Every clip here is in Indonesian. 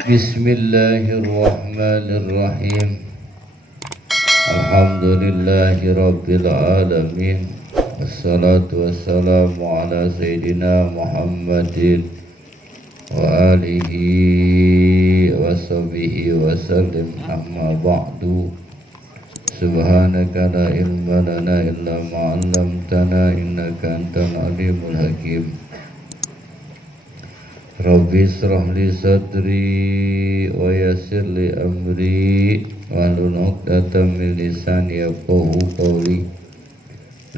Bismillahirrahmanirrahim. Alhamdulillahi rabbil alamin. Wassalatu wassalamu ala sayyidina Muhammadin wa alihi wa sahbihi wa sallim, amma ba'du. Subhanaka la ilma lana illa ma 'allamtana innaka antal alimul hakim. Rabbi israh li sadri wa yassir li amri wahlul 'uqdatam min lisani yafqahu qawli.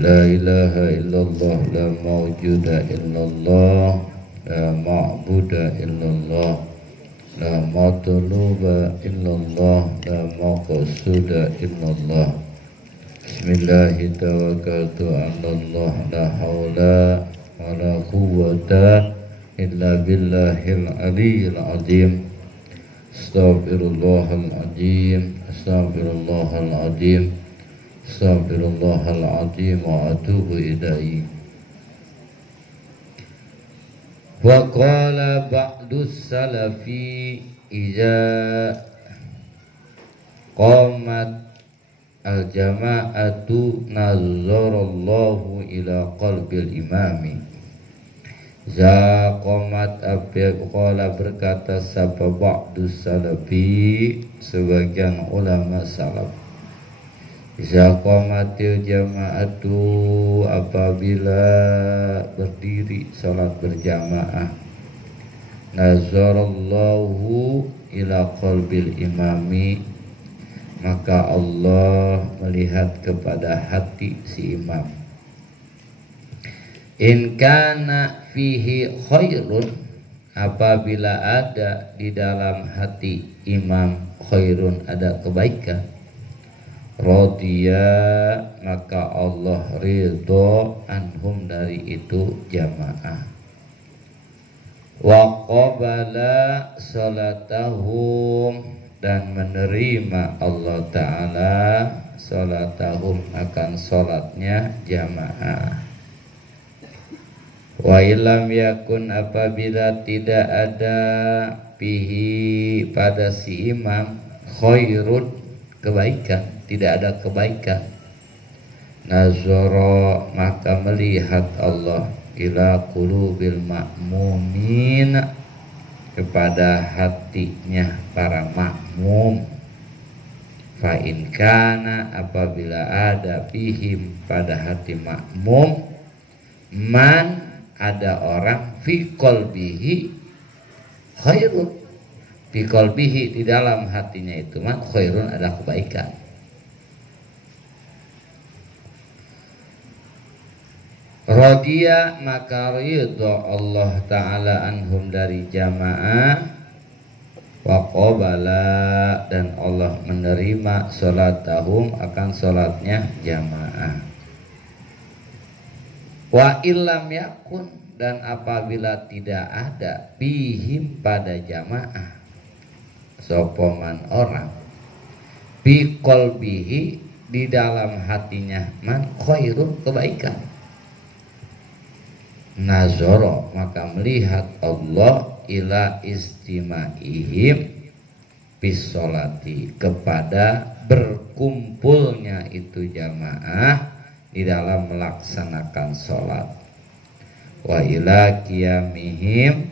La ilaha illallah, la mawjuda illallah, la ma'buda illallah, la matluba illallah, la maqsuda illallah. Bismillahi tawakkaltu 'alallah, la haula wa la quwwata illa billahil aliyyil azim. Astaghfirullahal azim, astaghfirullahal azim, astaghfirullahal azim wa atubu ilaihi. Wa qala ba'dus salafi idza qamat al-jama'atu nazzarallahu ila qalbil imami. Zaqamat qala berkata sapa ba'dus salafi, sebagian ulama salaf, zaqamatil jama'atu, apabila berdiri salat berjamaah, nazarallahu ila qalbil imami, maka Allah melihat kepada hati si imam. In kana fihi khairun, apabila ada di dalam hati imam khairun, ada kebaikan, radiya, maka Allah ridho anhum, dari itu jamaah. Wa qabala salatahum, dan menerima Allah Ta'ala salatahum, akan salatnya jamaah. Wa ilam yakun, apabila tidak ada bihi, pada si imam, khairun, kebaikan, tidak ada kebaikan, nazara, maka melihat Allah ila qulubil ma'mumin, kepada hatinya para makmum. Fa in kana, apabila ada bihim, pada hati makmum, man, ada orang, fi qalbihi khairun, fi qalbihi, di dalam hatinya itu man khairun, ada kebaikan. Radiya, maka ridha Allah Ta'ala anhum, dari jamaah. Wa qabala, dan Allah menerima salatahum, akan salatnya jamaah. Wa illam yakun, dan apabila tidak ada bihim, pada jamaah, sopoman orang, bi qalbihi, di dalam hatinya man khairun, kebaikan, nazara, maka melihat Allah ila istimaihim bisolati, kepada berkumpulnya itu jamaah di dalam melaksanakan sholat. Wa ila qiyamihim,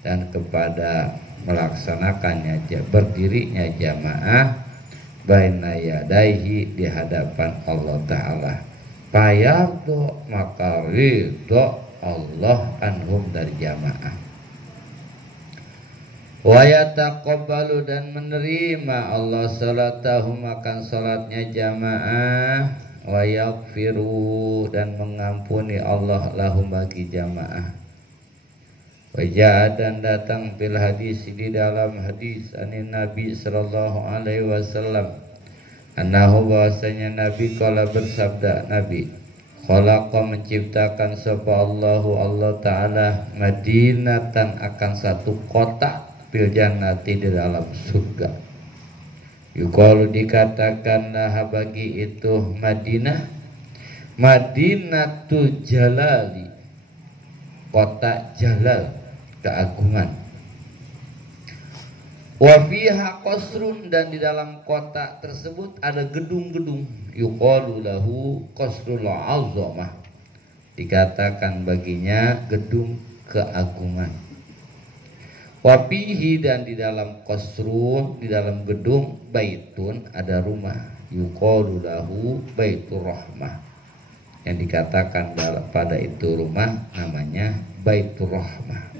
dan kepada melaksanakannya, berdirinya jamaah, baina yadaihi, di hadapan Allah Ta'ala. Fayardo, maka ridho Allah anhum, dari jamaah. Wa yataqabbalu, dan menerima Allah salatahum, akan salatnya jamaah. Wa yaghfiru, dan mengampuni Allah lahum, bagi jamaah. Wa ja'a, dan datang fil hadis, di dalam hadis, anin Nabi sallallahu alaihi wasallam, annahu, bahwasanya Nabi qala, bersabda Nabi, khalaqa, menciptakan sapa Allahu, Allah Ta'ala, madinatan, akan satu kota, fil jannati, di dalam surga. Yuqalu, dikatakan lah bagi itu Madinah, Madinatul Jalali, kota Jalal, keagungan. Wa fiha qasrun, dan di dalam kota tersebut ada gedung-gedung. Yuqalu lahu qasrul azamah, dikatakan baginya gedung keagungan. Wa fihi, dan di dalam qasrun, di dalam gedung, baitun, ada rumah. Yuqalu lahu baitur rahmah, yang dikatakan pada itu rumah namanya baitur rahmah.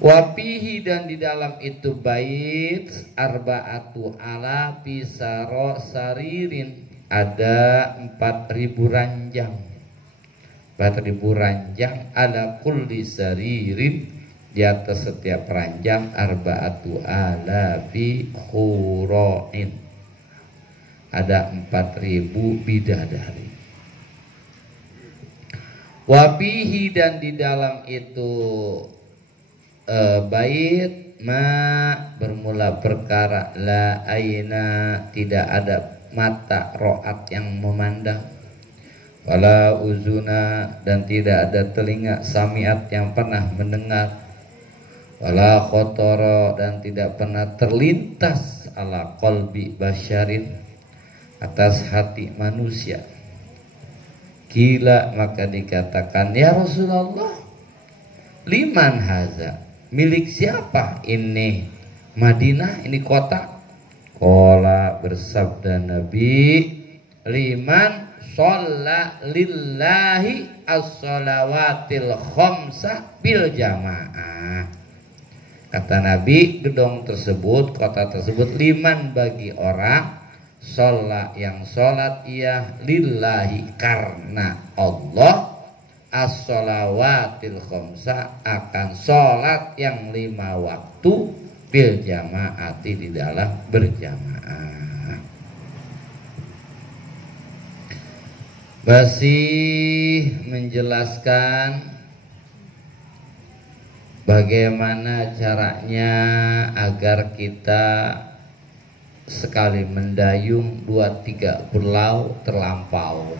Wapihi, dan di dalam itu bait, arba'atu ala pisaro saririn, ada 4.000 ranjang. 4.000 ranjang, ala kulli saririn, di atas setiap ranjang, arba'atu ala fi khura'in, ada 4.000 bidadari. Wapihi, dan di dalam itu bait, ma, bermula perkara, la aina, tidak ada mata ro'at yang memandang, wala uzuna, dan tidak ada telinga samiat yang pernah mendengar, wala khotoro, dan tidak pernah terlintas, ala qalbi basyarin, atas hati manusia. Gila, maka dikatakan, ya Rasulullah, liman haza, milik siapa ini Madinah, ini kota? Qala, bersabda Nabi, liman sholla lillahi as-shalawatil khamsa bil jamaah. Kata Nabi, gedung tersebut, kota tersebut, liman, bagi orang, sholat, yang sholat ia, lillahi, karena Allah, as-shalawatil khamsa, akan sholat yang 5 waktu, bil jamaati, di dalam berjamaah. Masih menjelaskan bagaimana caranya agar kita sekali mendayung 2-3 pulau terlampau.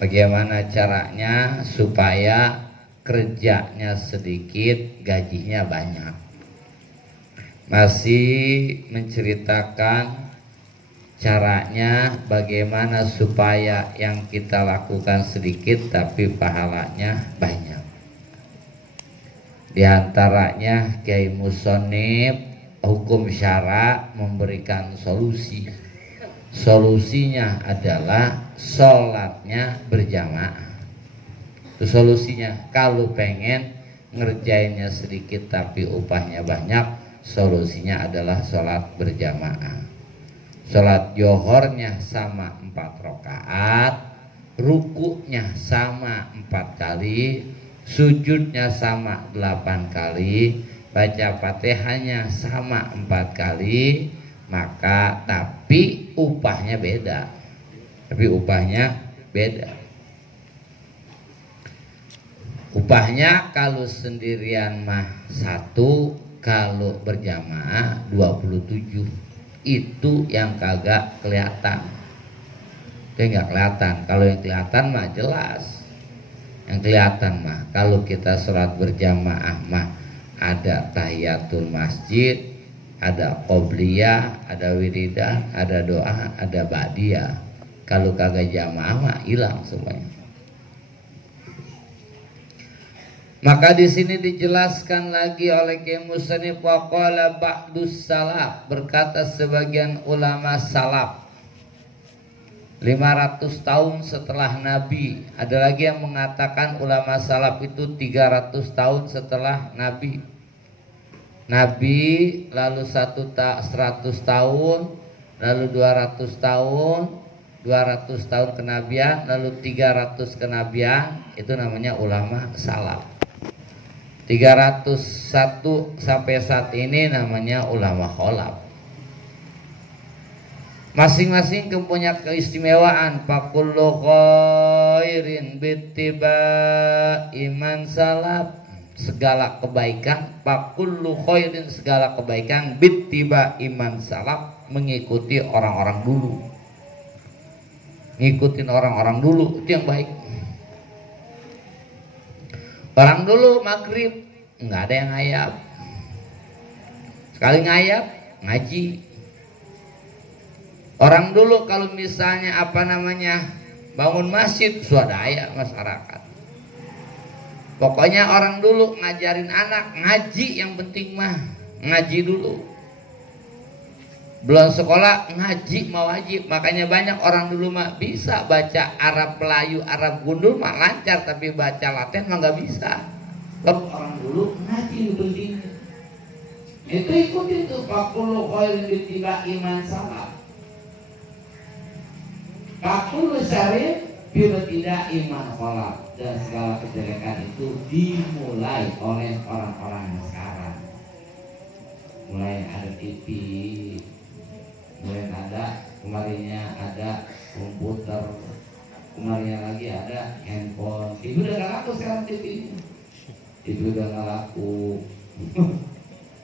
Bagaimana caranya supaya kerjanya sedikit, gajinya banyak. Masih menceritakan caranya bagaimana supaya yang kita lakukan sedikit tapi pahalanya banyak. Di antaranya Kiai Musonib hukum syara memberikan solusi. Solusinya adalah sholatnya berjamaah. Itu solusinya. Kalau pengen ngerjainnya sedikit tapi upahnya banyak, solusinya adalah sholat berjamaah. Sholat johornya sama 4 rakaat, rukunya sama 4 kali, sujudnya sama 8 kali, baca Fatihahnya sama 4 kali, maka tapi upahnya beda. Upahnya kalau sendirian mah 1, kalau berjamaah 27. Itu yang kagak kelihatan. Itu yang gak kelihatan. Kalau yang kelihatan mah jelas. Yang kelihatan mah kalau kita sholat berjamaah mah ada tahiyatul masjid, ada qobliyah, ada wiridah, ada doa, ada ba'diyah. Kalau kagak jamaah mah hilang semuanya. Maka di sini dijelaskan lagi oleh Kiai Musannif, waqala ba'dus salaf, berkata sebagian ulama salaf 500 tahun setelah Nabi. Ada lagi yang mengatakan ulama salaf itu 300 tahun setelah Nabi. Nabi lalu 100 tahun, lalu 200 tahun, 200 tahun kenabian, lalu 300 kenabian, itu namanya ulama salaf. 301 sampai saat ini namanya ulama kholaf. Masing-masing punya keistimewaan. Fakullu khairin bittiba iman salaf, segala kebaikan. Fakullu khairin, segala kebaikan, bittiba iman salaf, mengikuti orang-orang dulu. Ngikutin orang-orang dulu itu yang baik. Orang dulu maghrib nggak ada yang ngayap, Sekali ngayap ngaji. Orang dulu kalau misalnya bangun masjid swadaya masyarakat. Pokoknya orang dulu ngajarin anak ngaji, yang penting mah ngaji dulu. Belum sekolah ngaji mau wajib. Makanya banyak orang dulu mah bisa baca Arab Melayu, Arab gundul mah lancar, tapi baca Latin mah nggak bisa. Kalau orang dulu ngaji itu pentingnya. Itu ikutin tuh 40 poin tiba iman salam. 40 syariat bila tidak iman salat, dan segala kejelekan itu dimulai oleh orang-orang yang sekarang. Mulai ada TV, mulai ada kemarinnya ada komputer, kemarinnya lagi ada handphone. TV udah gak laku sekarang, TV udah gak laku.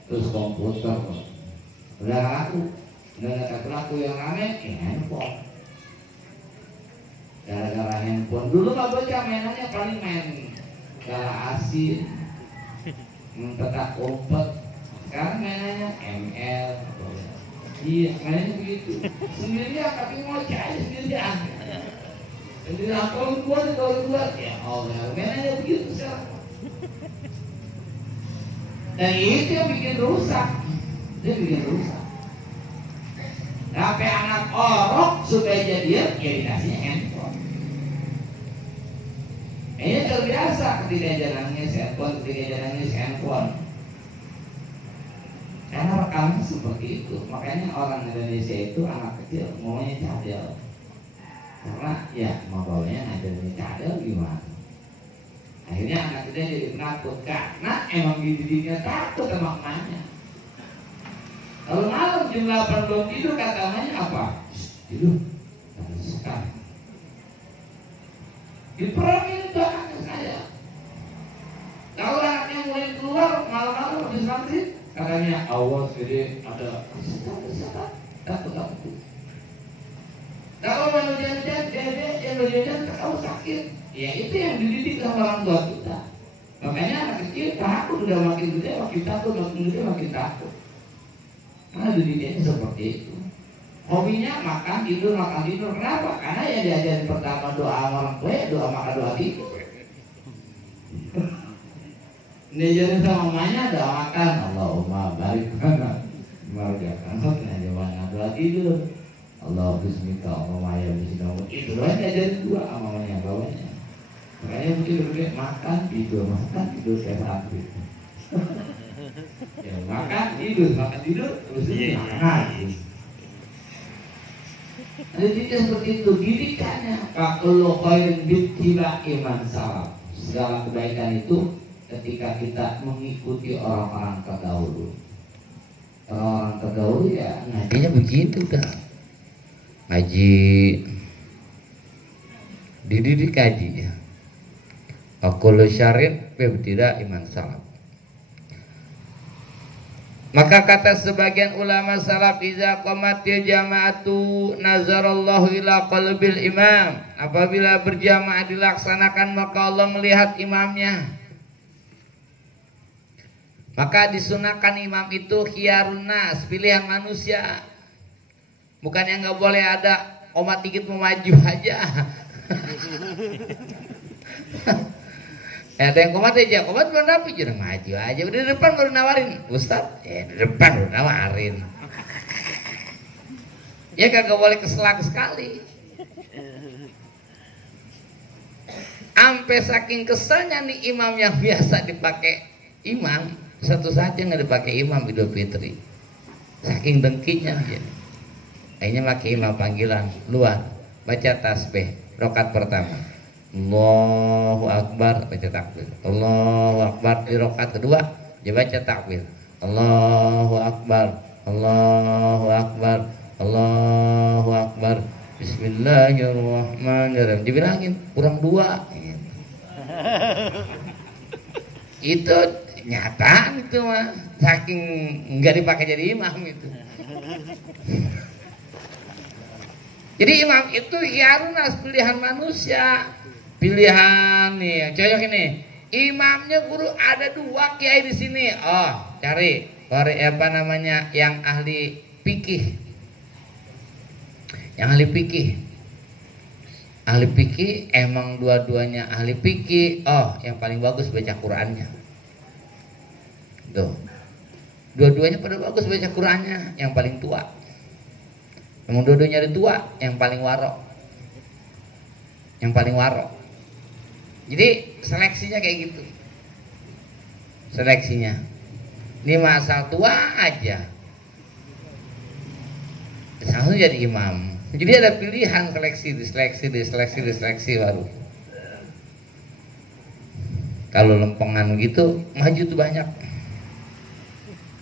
Terus komputer udah gak laku, udah gak laku. Yang rame handphone. Gara-gara handphone dulu mah bocah mainannya paling main gala asin, petak umpet. Sekarang mainannya ML. Iya, mainannya begitu. Sendirian tapi ngoceh aja sendirian. Sendirian kalau gua ya Allah, mainannya begitu sekarang. Dan itu yang bikin rusak. Dia bikin rusak. Sampai anak orok supaya jadian, ya dikasihnya handphone. Ini terbiasa ketika jalannya handphone. Karena rekamnya seperti itu. Makanya orang Indonesia itu anak kecil maunya cadel. Karena ya mau bawanya ngajarin cadel gimana? Akhirnya anak kecil jadi penakut karena emang dididiknya takut sama emaknya. Kalau malam jam 8 belum tidur, kata emaknya apa? Tidur, harus sekali. Diperangin itu anaknya saya. Kalau anaknya mulai keluar malam-malam habis maghrib, katanya awas jadi ada setan, takut. Kalau hujan-hujan, hujan tahu sakit. Ya itu yang dididik sama orang tua kita. Makanya anak kecil takut, udah makin gede makin takut, makin gede makin takut. Karena didiknya seperti itu. Hobinya makan tidur. Kenapa? Karena yang diajarin pertama doa orang tua, doa makan, doa tidur. Diajarin sama mamanya doa makan, Allahumma barik lana marjakan hotna doa tidur. Allah bismika Allahumma ya bismika. Itu doa diajarin dua sama mamanya bawahnya. Makanya begitu makan tidur kayak sapi. Ya, makan tidur terus makan. Jadi seperti itu didikannya. Fakulu khairin bittiba iman salaf. Segala kebaikan itu ketika kita mengikuti orang-orang terdahulu. Orang-orang terdahulu ya ngajinya begitu dah. Ngaji dididik ngaji ya. Fakulu syarif bittiba iman salaf. Maka kata sebagian ulama salaf, iza qamatil jama'atu nazarallahu ila qalbil imam. Apabila berjamaah dilaksanakan maka Allah melihat imamnya. Maka disunahkan imam itu khiyarun nas, pilihan manusia. Bukan yang enggak boleh ada komat dikit mau maju aja. Ada yang komat belum rapi, jangan maju aja. Udah di depan baru nawarin, Ustaz. Di depan baru nawarin. Ya kagak boleh keselak sekali. Ampe saking keselnya nih imam yang biasa dipakai imam, satu saja nggak dipakai imam Idul Fitri. Saking dengkinya aja. Akhirnya pakai imam panggilan luar, baca tasbih rakaat pertama. Allahu Akbar, baca takbir. Allahu Akbar. Di rakaat kedua dia baca takbir. Allahu Akbar, Allahu Akbar, Allahu Akbar. Bismillahirrahmanirrahim. Dibilangin kurang 2. Itu nyataan itu mah. Saking nggak dipakai jadi imam itu. Jadi imam itu hiarunas, pilihan manusia. Pilihan nih, yang cocok ini. Imamnya guru ada 2 kiai di sini. Oh, cari apa namanya, yang ahli fikih. Yang ahli fikih. Ahli fikih emang dua-duanya ahli fikih. Oh, yang paling bagus baca Qur'annya. Tuh. Dua-duanya pada bagus baca Qur'annya, yang paling tua. Emang dua-duanya ada tua, yang paling warok. Yang paling warok. Jadi seleksinya kayak gitu. Seleksinya. Ini masal tua aja. Langsung jadi imam. Jadi ada pilihan seleksi baru. Kalau lempengan gitu, maju tuh banyak.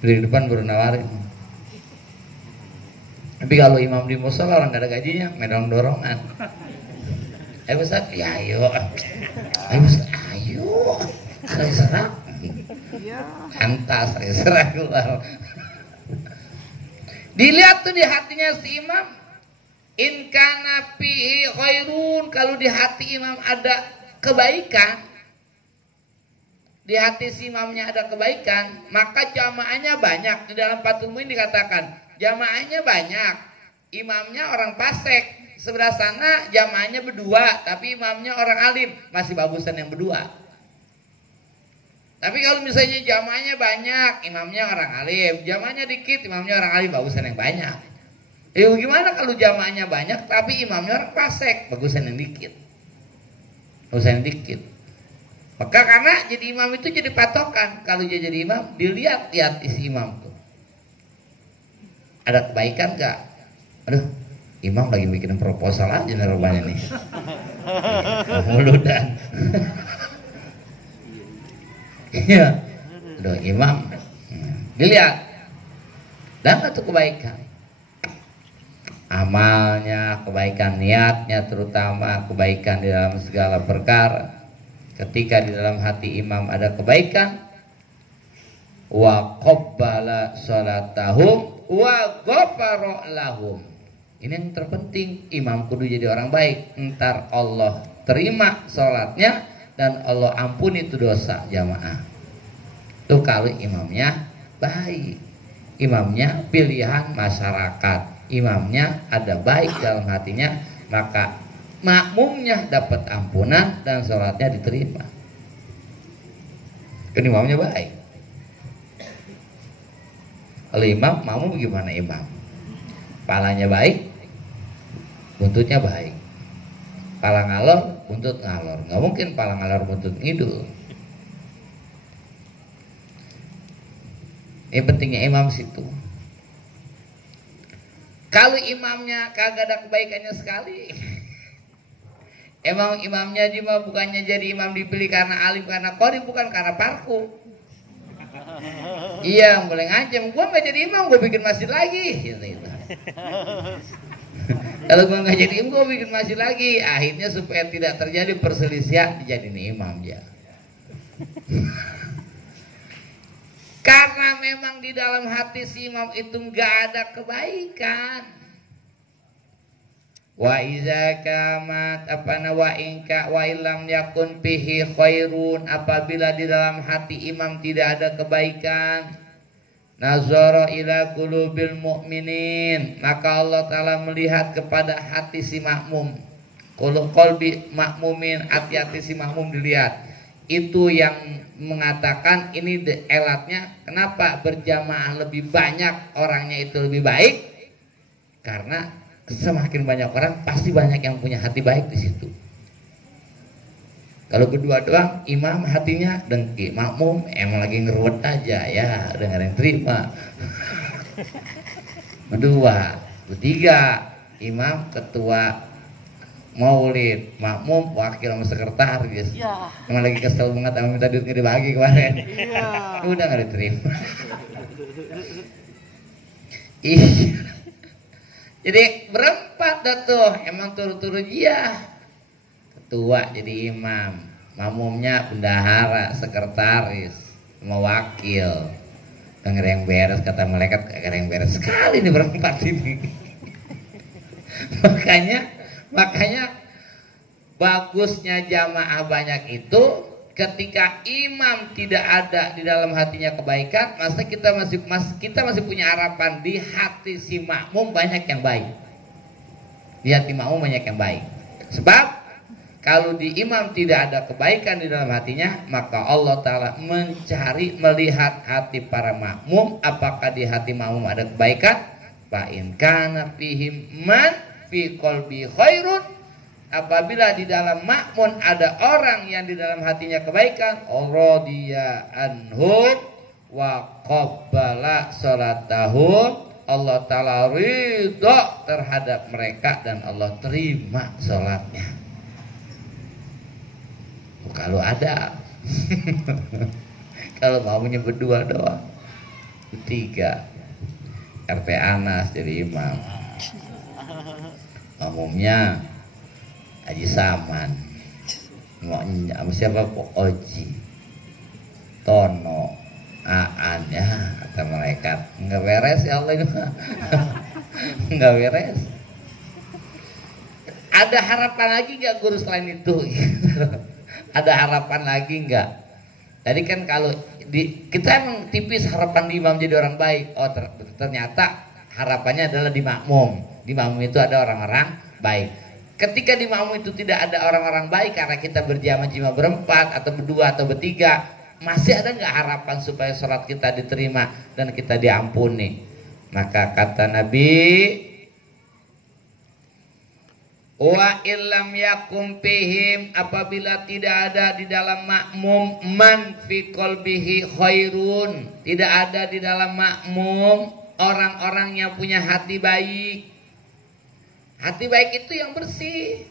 Di depan baru nawarin. Tapi kalau imam di musola orang gak ada gajinya, medong dorongan. Ayo Ustaz, ya ayo. Ayo Ustaz, ayo. Saya serah. Hantas, saya serah keluar. Dilihat tuh di hatinya si imam. In kana fihi khairun, kalau di hati imam ada kebaikan, di hati si imamnya ada kebaikan, maka jamaahnya banyak. Di dalam Fathul Muin dikatakan jamaahnya banyak, imamnya orang fasik. Sebelah sana jamaahnya berdua, tapi imamnya orang alim, masih bagusan yang berdua. Tapi kalau misalnya jamaahnya banyak, imamnya orang alim, jamaahnya dikit, imamnya orang alim, bagusan yang banyak. Gimana kalau jamaahnya banyak, tapi imamnya orang fasik, bagusan yang dikit. Bagusan yang dikit. Maka karena jadi imam itu jadi patokan. Kalau dia jadi imam, dilihat-lihat isi imam tuh. Ada kebaikan gak? Aduh, imam lagi bikin proposal aja nih rupanya nih. Muludan. Iya. Aduh, imam. Dilihat. Dan itu kebaikan. Amalnya, kebaikan niatnya, terutama kebaikan di dalam segala perkara. Ketika di dalam hati imam ada kebaikan, wa qabbala salatahum wa ghafara lahum. Ini yang terpenting, imam kudu jadi orang baik. Ntar Allah terima salatnya dan Allah ampuni itu dosa jamaah. Tuh kalau imamnya baik, imamnya pilihan masyarakat, imamnya ada baik dalam hatinya, maka makmumnya dapat ampunan dan sholatnya diterima. Kan imamnya baik. Kalau imam, makmum gimana imam? Palanya baik, buntutnya baik. Pala ngalor, buntut ngalor. Nggak mungkin pala ngalor, buntut ngidul. Ini pentingnya imam situ. Kalau imamnya kagak ada kebaikannya sekali, emang imamnya juga bukannya jadi imam dipilih karena alim, karena qori, bukan karena parku. Iya, boleh ngajem. Gua nggak jadi imam, gua bikin masjid lagi. Gitu. Kalau gua nggak jadi imam, gua bikin masjid lagi. Akhirnya supaya tidak terjadi perselisihan, dijadiin imam dia. Karena memang di dalam hati si imam itu nggak ada kebaikan. Wa iza kamat wa inka wa ilam yakun fihi khairun, apabila di dalam hati imam tidak ada kebaikan, nazara ila qulubil mu'minin, maka Allah Ta'ala melihat kepada hati si makmum. Qulub qalbi makmumin, hati-hati si makmum dilihat. Itu yang mengatakan ini elatnya kenapa berjamaah lebih banyak orangnya itu lebih baik, karena semakin banyak orang pasti banyak yang punya hati baik di situ. Kalau berdua doang, imam hatinya dengki, makmum emang lagi ngeruwet aja ya, udah gak ada yang terima. Berdua, bertiga, imam ketua maulid, makmum wakil sama sekretaris. Ya. Emang lagi kesel banget sama minta duitnya dibagi kemarin. Ya. Udah gak diterima. Jadi berempat dah tuh, emang turut-turut dia. Ketua jadi imam, makmumnya bendahara, sekretaris, sama wakil. Gak ada yang beres, kata malaikat, gak ada yang beres sekali nih berempat ini. Makanya bagusnya jamaah banyak itu ketika imam tidak ada di dalam hatinya kebaikan, masa kita masih punya harapan di hati si makmum banyak yang baik. Di hati makmum banyak yang baik. Sebab kalau di imam tidak ada kebaikan di dalam hatinya, maka Allah Ta'ala melihat hati para makmum. Apakah di hati makmum ada kebaikan? Fa in kana fihim man fi qalbi khairun. Apabila di dalam makmum ada orang yang di dalam hatinya kebaikan, radiya anhum wa qabbala salatahum. Allah Ta'ala ridho terhadap mereka dan Allah terima salatnya. Kalau ada kalau mau menyebut 2 doang, 3 RT Anas jadi imam, umumnya Haji Saman, mau siapa Oji, Tono, Aan, ya kata malaikat nggak beres ya Allah ini nggak beres. Ada harapan lagi nggak guru selain itu? Ada harapan lagi nggak? Tadi kan kalau kita emang tipis harapan di imam jadi orang baik. Oh ternyata harapannya adalah di makmum. Di makmum itu ada orang-orang baik. Ketika di makmum itu tidak ada orang-orang baik karena kita berjamaah berempat atau berdua atau bertiga, masih ada nggak harapan supaya sholat kita diterima dan kita diampuni? Maka kata Nabi, wa illam yakum fihim, apabila tidak ada di dalam makmum man fi qalbihi khairun, tidak ada di dalam makmum orang-orang yang punya hati baik. Hati baik itu yang bersih,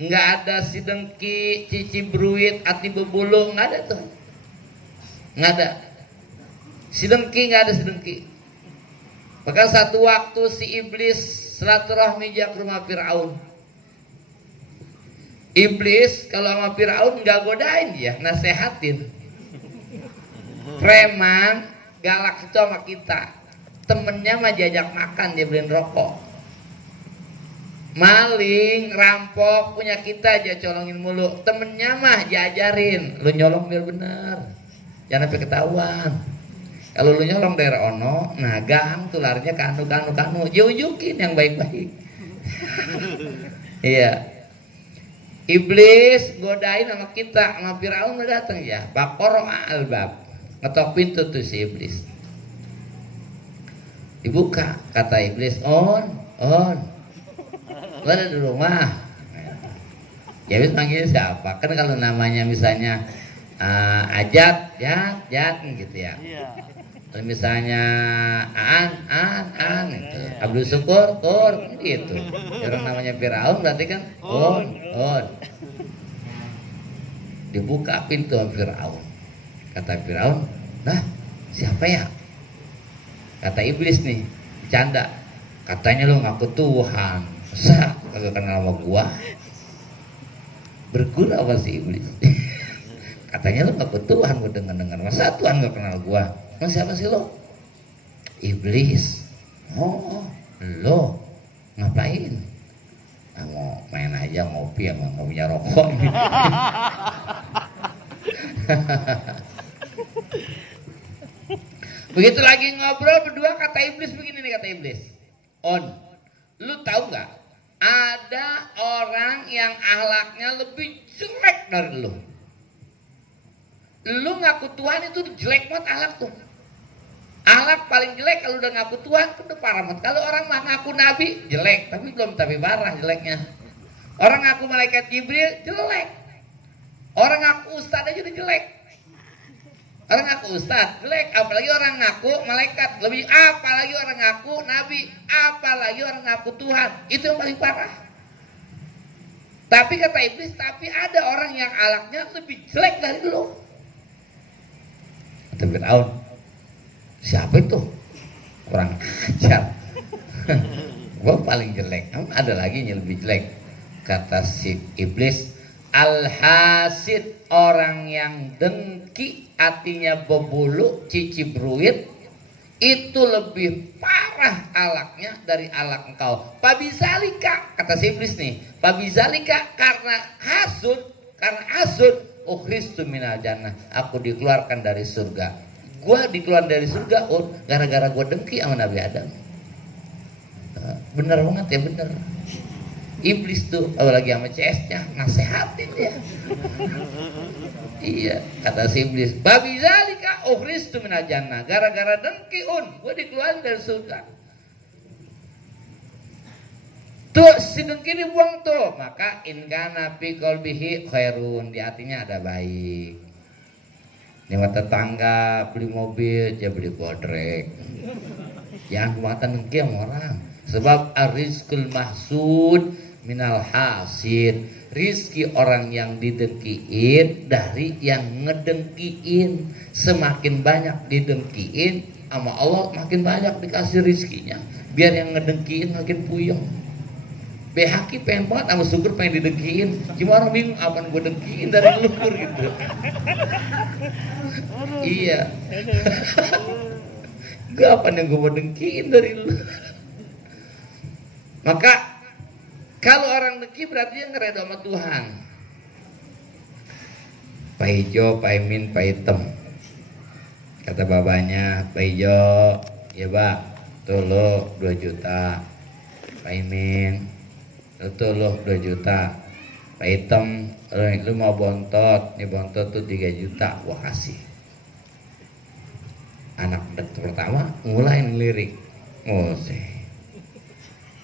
nggak ada si dengki, cici bruit, hati berbulu, nggak ada tuh, nggak ada si dengki, nggak ada si dengki. Bahkan satu waktu si iblis silaturahmi ke rumah Fir'aun. Iblis kalau sama Fir'aun nggak godain dia, nasehatin. Preman galak itu sama kita, temennya mah diajak makan, dia beliin rokok. Maling, rampok punya kita aja colongin mulu, temennya mah diajarin, lu nyolong biar bener, jangan sampai ketahuan. Kalau lu nyolong daerah ono, nah gang tuh larinya kanu, jujukin yang baik-baik. Iya. Iblis godain sama kita, sama Firaun udah datang ya. Bakoro albab, ngetok pintu tuh si iblis. Dibuka, kata iblis, on. Lu ada di rumah. Ya habis manggil siapa? Kan kalau namanya misalnya Ajat, Jat gitu ya. Kalau misalnya Aan gitu. Abdul Syukur, Tur gitu. Orang namanya Firaun berarti kan on. Dibuka pintu Firaun. Kata Firaun, "Nah, siapa ya?" Kata iblis nih, bercanda. Katanya lu ngaku Tuhan. Masa kagak kenal sama gua? Berguna apa sih iblis? Katanya lu ngaku Tuhan, gua dengar. Masa Tuhan gak kenal gua? Mas siapa sih lo? Iblis. Oh, lo ngapain? Mau main aja, ngopi, emang gak punya rokok. Begitu lagi ngobrol berdua, kata iblis begini nih, kata iblis. On, lu tahu nggak? Ada orang yang akhlaknya lebih jelek dari lu. Lu ngaku Tuhan itu jelek banget akhlak tuh. Akhlak paling jelek kalau udah ngaku Tuhan itu udah parah banget. Kalau orang ngaku Nabi jelek, tapi parah jeleknya. Orang ngaku malaikat Jibril jelek. Orang ngaku Ustadz aja udah jelek. Orang ngaku Ustadz jelek, apalagi orang ngaku malaikat, lebih apalagi orang ngaku Nabi, apalagi orang ngaku Tuhan, itu yang paling parah. Tapi kata iblis, tapi ada orang yang akhlaknya lebih jelek dari lu. Kata Fir'aun, siapa itu? Kurang ajar. Gua paling jelek, ada lagi yang lebih jelek. Kata si iblis, al-hasid, orang yang dengki, hatinya berbulu, cici bruit, itu lebih parah alaknya dari alak engkau. Pabizalika, kata si iblis nih, pabizalika karena hasud ukhristu minal jannah, aku dikeluarkan dari surga. Gua dikeluarkan dari surga gara-gara gua dengki sama Nabi Adam. Bener banget ya, bener. Iblis tuh apalagi sama CS-nya nasehatin dia. Iya, kata si iblis, babi zalika ukhristu minal jannah, gara-gara dengki gua dikeluarkan dari surga. Tuh si dengki dibuang tuh, maka in kana fi qalbihi khairun, di hatinya ada baik. Nyewa tetangga beli mobil, dia beli bodrek. Jangan kematan dengki sama orang. Sebab arizkul mahsud minal hasid. Rizki orang yang didengkiin dari yang ngedengkiin. Semakin banyak didengkiin sama Allah, makin banyak dikasih rizkinya. Biar yang ngedengkiin makin puyeng. Behaki pengen banget sama syukur pengen didengkiin. Cuma orang bingung apa gue dengkiin dari luhur gitu. Iya. Gue apa yang gue mau dengkiin dari luhur. Maka kalau orang dengki berarti dia ngeredo sama Tuhan. Pak Ijo, Pak Imin, Pak Item. Kata babanya, Pak Ijo, ya Pak, tuh lo 2 juta. Pak Imin, tuh lo 2 juta. Pak Item, lu mau bontot, nih bontot tuh 3 juta, gua kasih. Anak pertama mulai ngelirik,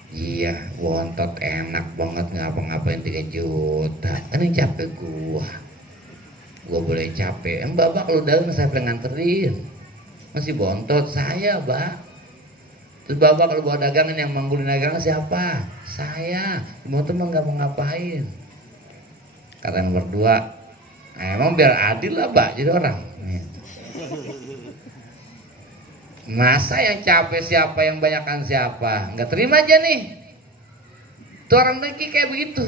iya, bontot enak banget ngapa-ngapain 3 juta. Kan yang capek gua boleh capek. Bapak kalau dalam saya pengen nganterin, masih bontot saya, Mbak. Terus bapak kalau bawa dagangan yang manggulin dagangan siapa? Saya. Bontot mah nggak mau ngapain. Kata yang berdua, emang biar adil lah, Mbak, jadi orang. Masa yang capek siapa, yang banyakan siapa? Nggak terima aja nih. Tuh orang dengki kayak begitu.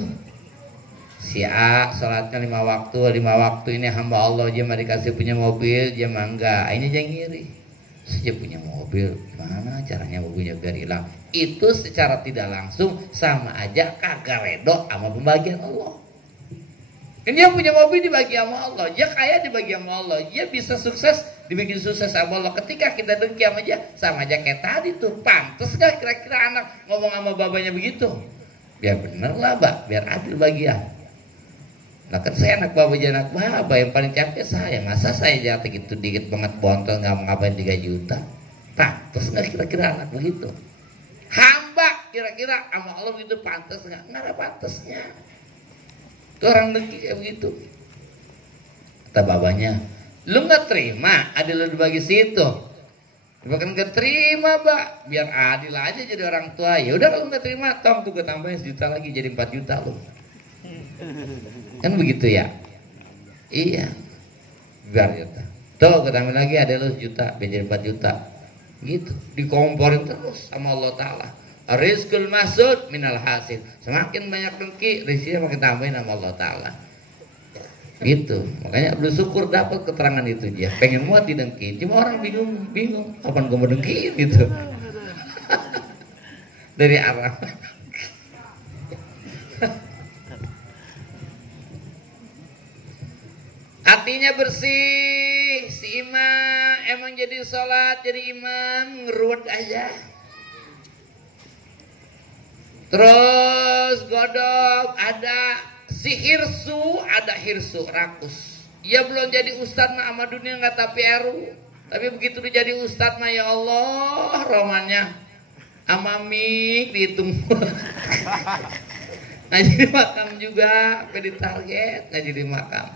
Si A sholatnya 5 waktu ini hamba Allah, dia mah dikasih punya mobil, dia mah enggak. Ini aja ngiri. Dia punya mobil, gimana caranya mobilnya biar hilang? Itu secara tidak langsung sama aja kagak redo sama pembagian Allah. Kan dia punya mobil dibagi sama Allah, dia kaya dibagi sama Allah, dia bisa sukses dibikin sukses sama Allah. Ketika kita dengki sama dia, sama aja kayak tadi tuh. Pantes gak kira-kira anak ngomong sama babanya begitu? Biar bener lah, Mbak, biar adil bagian. Nah kan saya anak baba anak baba, yang paling capek saya. Masa saya jatuh gitu dikit banget bontot nggak mau ngapain 3 juta? Pantes nggak kira-kira anak begitu? Hamba kira-kira sama Allah begitu pantes nggak? Nggak ada pantesnya. Itu orang dengki kayak begitu. Kata babanya, lu nggak terima adil lu dibagi situ? Bukan nggak terima, Mbak, biar adil aja jadi orang tua. Ya udah kalau nggak terima, tong tuh gue tambahin 1 juta lagi jadi 4 juta lu. Kan begitu ya? Iya. Biar juta. Tuh gue tambahin lagi ada lu 1 juta, biar jadi 4 juta. Gitu. Dikomporin terus sama Allah Ta'ala. Rizqul masud minal hasil. Semakin banyak dengki, rizkinya makin tambahin sama Allah Ta'ala. Gitu. Makanya bersyukur dapat keterangan itu dia. Pengen muat didengki, cuma orang bingung. Kapan gue mau dengki gitu. Dari arah. Hatinya bersih, si imam emang jadi sholat, jadi imam ngeruwet aja. Terus godok, ada si hirsu, ada hirsu rakus. Ia belum jadi ustadz mah sama dunia nggak tapi eru. Tapi begitu dia jadi ustadz mah ya Allah, romannya amamik dihitung. Ngaji di makam juga, sampai target ngaji di makam.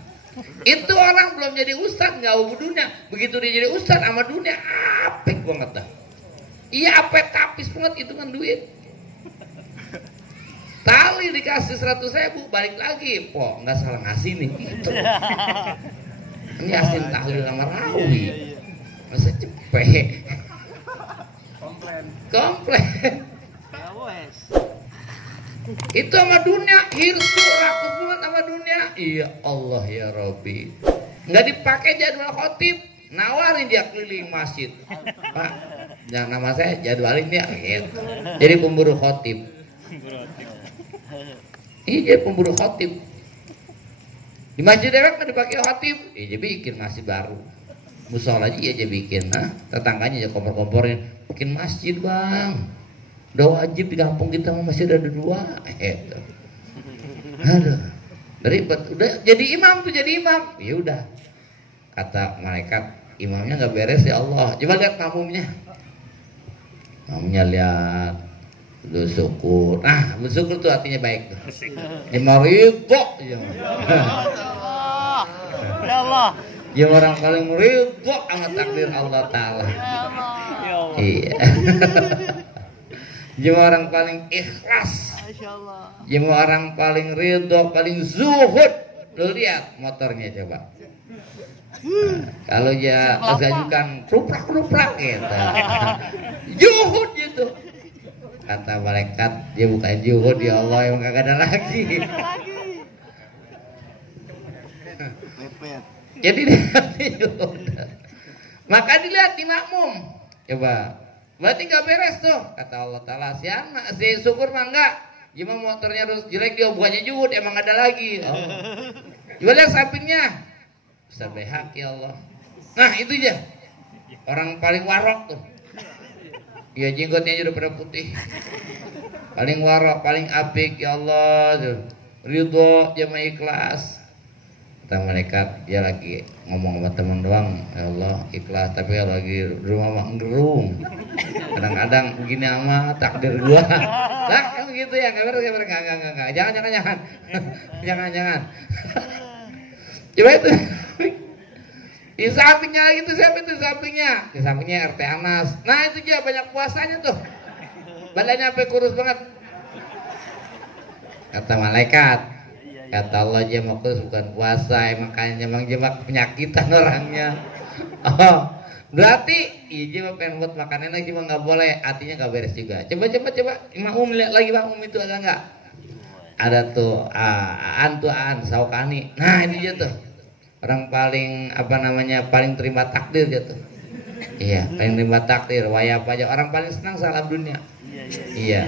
Itu orang belum jadi ustadz nggak tahu dunia. Begitu dia jadi ustadz sama dunia, apik banget dah. Iya apik tapis banget hitungan duit. Tali dikasih 100.000 balik lagi, po nggak salah ngasih nih. Gitu. Ini asin tahlil sama rawi, masa cepet. Komplain. Itu sama dunia, hirsu rakus banget sama dunia. Iya Allah ya Rabbi. Nggak dipakai jadwal khotib, nawarin dia keliling masjid. Pak, jangan nama saya jadwalin dia. Gitu. Jadi pemburu khotib. Iya jadi pemburu khotib. Di masjid dewek kan dipakai khatib, ya bikin masjid baru. Musola aja ya bikin, tetangganya ya kompor-komporin, bikin masjid bang. Udah wajib di kampung kita masjid ada 2. Aduh, ribet. Udah jadi imam tuh jadi imam. Ya udah, kata malaikat imamnya nggak beres ya Allah. Coba lihat makmumnya. Makmumnya lihat, bersyukur. Nah, bersyukur tuh artinya baik tuh. Ridho. Ya Allah. Ya orang paling ridho sama takdir Allah Ta'ala. Iya. Dia orang paling ikhlas. Dia orang paling ridho, paling zuhud. Lu lihat motornya coba. Nah, kalau dia mengajukan kruprak gitu. Zuhud gitu. Kata malaikat, dia bukan zuhud ya Allah, emang kagak ada lagi. Jadi maka dilihat di makmum. Coba, berarti gak beres tuh. Kata Allah Ta'ala, si syukur mah enggak. Cuma motornya harus jelek, dia bukannya juhud, emang ada lagi. Oh. Coba lihat sampingnya. Ustaz Behak ya Allah. Nah itu aja. Orang paling warok tuh. Ya jenggotnya udah pada putih. Paling warok, paling apik ya Allah tuh. Ridho, jamaah ikhlas. Kata malaikat, dia lagi ngomong sama teman doang, ya Allah ikhlas, tapi kalau lagi di rumah mah gerung. Kadang-kadang begini ama takdir gua. Lah kan gitu ya, enggak. Jangan. Coba itu. Di sampingnya lagi tuh siapa itu sampingnya? Di sampingnya RT Anas. Nah itu dia banyak puasanya tuh. Badannya sampai kurus banget. Kata malaikat, kata Allah dia mau kurus bukan puasa, makanya emang dia penyakitan orangnya. Oh, berarti iya mah pengen buat makanan lagi mah nggak boleh, artinya nggak beres juga. Coba. Makmum lihat lagi makmum itu ada nggak? Ada tuh Aan Saukani. Nah ini dia tuh orang paling paling terima takdir dia tuh. Iya, paling terima takdir. Wayap aja orang paling senang salam dunia. Iya.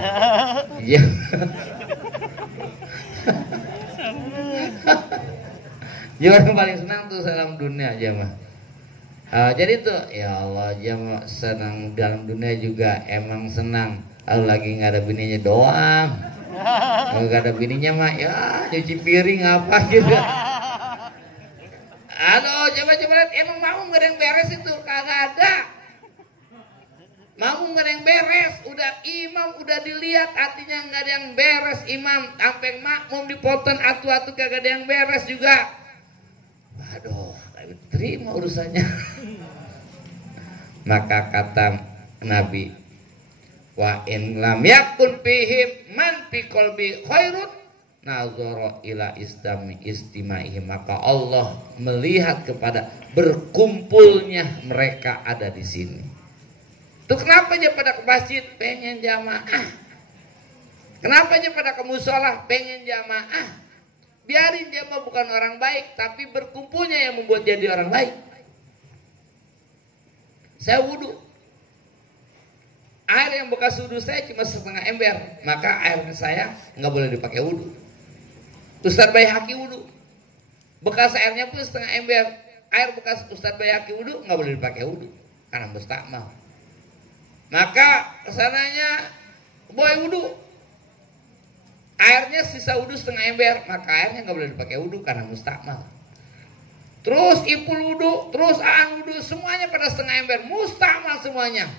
Dia orang paling senang tuh salam dunia aja mah. Jadi tuh ya Allah dia senang dalam dunia juga emang senang. Kalau lagi nggak ada bininya doang. Kalau nggak ada bininya mah ya cuci piring apa gitu. Aduh coba lihat emang mau nggak ada yang beres itu kagak ada. Mau nggak ada yang beres, udah imam udah dilihat artinya nggak ada yang beres imam, sampai makmum dipotong atu-atu kagak ada yang beres juga. Aduh, terima urusannya. Maka kata Nabi, wa in lam yakun fihim man fi qalbi khairun nazara ila istimaihi, maka Allah melihat kepada berkumpulnya mereka ada di sini. Tuh kenapa aja pada ke masjid pengen jamaah? Kenapa aja pada ke musola pengen jamaah? Biarin dia mah bukan orang baik, tapi berkumpulnya yang membuat jadi orang baik. Saya wudhu, air yang bekas wudhu saya cuma setengah ember, maka air saya nggak boleh dipakai wudhu. Ustadz Baihaqi wudhu, bekas airnya pun setengah ember, air bekas Ustadz Baihaqi wudhu nggak boleh dipakai wudhu karena mustakmal. Maka kesananya boy wudhu, airnya sisa wudhu setengah ember, maka airnya nggak boleh dipakai wudhu karena mustakmal. Terus ipul wudhu, terus aan wudhu, semuanya pada setengah ember, mustakmal semuanya.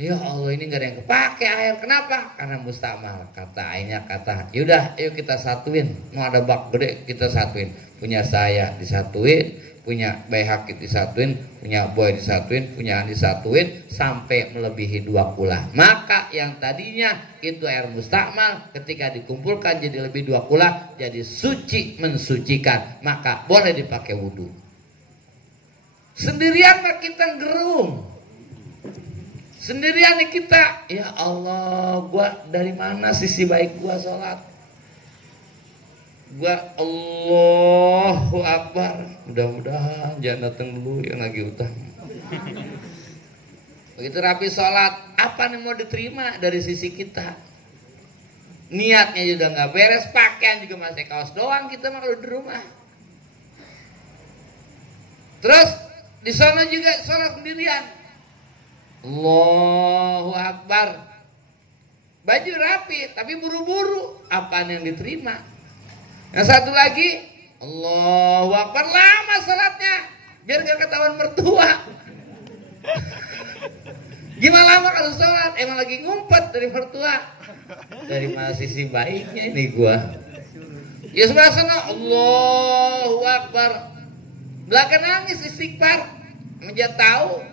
Ya Allah ini nggak ada yang kepake air, kenapa? Karena mustakmal. Kata airnya yaudah, ayo kita satuin. Mau ada bak gede kita satuin. Punya saya disatuin, punya Baihaqi disatuin, punya Boy disatuin, punya Andi disatuin sampai melebihi 2 kula. Maka yang tadinya itu air mustakmal ketika dikumpulkan jadi lebih 2 kula, jadi suci mensucikan, maka boleh dipakai wudhu. Sendirian mah kita gerung. Sendirian nih kita, ya Allah, gua dari mana sisi baik gua sholat? Gua Allahu Akbar, mudah-mudahan jangan datang dulu yang lagi utang. Begitu rapi sholat, apa nih mau diterima dari sisi kita? niatnya juga nggak beres, pakaian juga masih kaos doang kita mah kalau di rumah. Terus di sana juga sholat sendirian. Allahu Akbar. Baju rapi tapi buru-buru, apaan yang diterima. Yang satu lagi Allahu Akbar, lama sholatnya biar gak ketahuan mertua. Gimana lama kalau sholat? Emang lagi ngumpet dari mertua. Dari mana sisi baiknya ini gua? Ya sebelah sana Allahu Akbar, belakang nangis istighfar. Dia tahu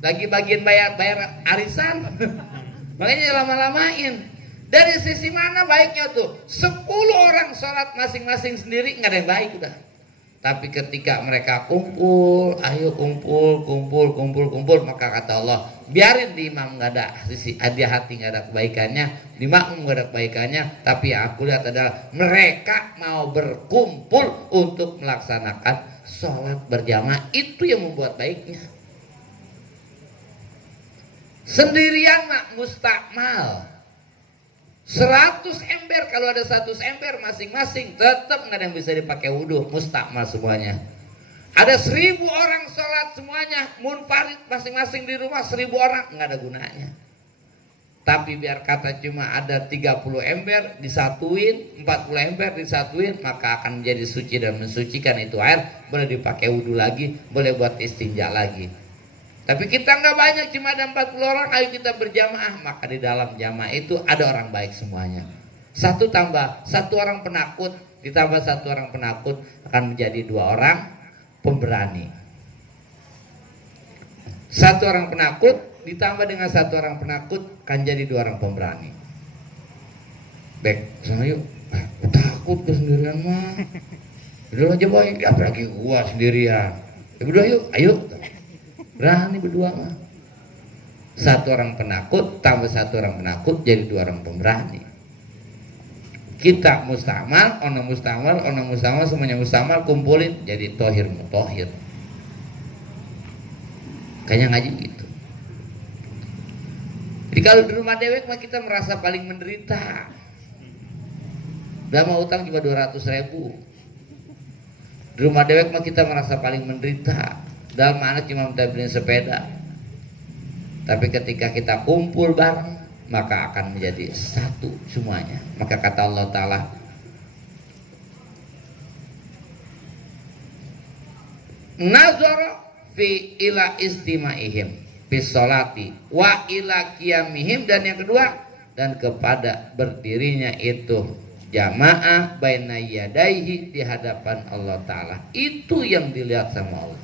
lagi bagian bayar arisan. Makanya lama-lamain. Dari sisi mana baiknya tuh? 10 orang sholat masing-masing sendiri nggak ada yang baik udah. Tapi ketika mereka kumpul, ayo kumpul, maka kata Allah, biarin di imam nggak ada sisi hati nggak ada kebaikannya, di makmum nggak ada kebaikannya, tapi yang aku lihat adalah mereka mau berkumpul untuk melaksanakan sholat berjamaah, itu yang membuat baiknya. Sendirian mak mustakmal. 100 ember, kalau ada 100 ember masing-masing tetap nggak ada yang bisa dipakai wudhu, mustakmal semuanya. Ada 1000 orang sholat semuanya munfarid masing-masing di rumah, 1000 orang nggak ada gunanya. Tapi biar kata cuma ada 30 ember disatuin, 40 ember disatuin, maka akan menjadi suci dan mensucikan itu air, boleh dipakai wudhu lagi, boleh buat istinja lagi. Tapi kita nggak banyak, cuma ada 40 orang, ayo kita berjamaah. Maka di dalam jamaah itu ada orang baik semuanya. 1 tambah 1 orang penakut, ditambah 1 orang penakut akan menjadi 2 orang pemberani. 1 orang penakut ditambah dengan 1 orang penakut akan jadi 2 orang pemberani. Baik, sana yuk. Takut ke sendirian mah. Udah aja boy, apalagi gua sendirian. Ya berdua yuk, ayo. Berani berdua mah. 1 orang penakut tambah 1 orang penakut jadi 2 orang pemberani. Kita mustamal, ono mustamal, semuanya mustamal, kumpulin jadi tohir mutohir. Kayaknya ngaji gitu. Jadi kalau di rumah dewek mah kita merasa paling menderita. Udah mau utang cuma 200.000. Di rumah dewek mah kita merasa paling menderita. Dalam mana cuma minta beliin sepeda. Tapi ketika kita kumpul bareng, maka akan menjadi satu semuanya. Maka kata Allah Ta'ala, nazara fi ila istimaihim bis sholati wa ila qiyamihim, dan yang kedua, dan kepada berdirinya itu jamaah baina yadaihi, di hadapan Allah Ta'ala. Itu yang dilihat sama Allah.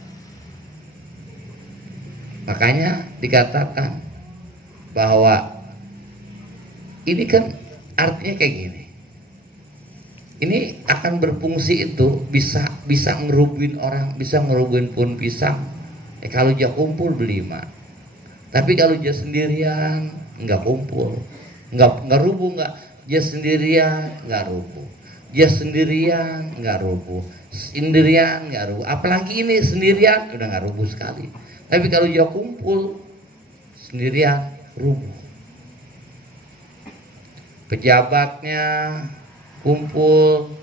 Makanya dikatakan bahwa ini kan artinya kayak gini. Ini akan berfungsi itu bisa ngerubuin orang, bisa ngerubuin pohon pisang. Kalau dia kumpul berlima. Tapi kalau dia sendirian nggak kumpul, nggak rubuh, nggak. Dia sendirian nggak rubuh. Dia sendirian nggak rubuh. Sendirian nggak rubuh. Apalagi ini sendirian udah nggak rubuh sekali. Tapi kalau dia kumpul sendirian rubuh. Pejabatnya kumpul,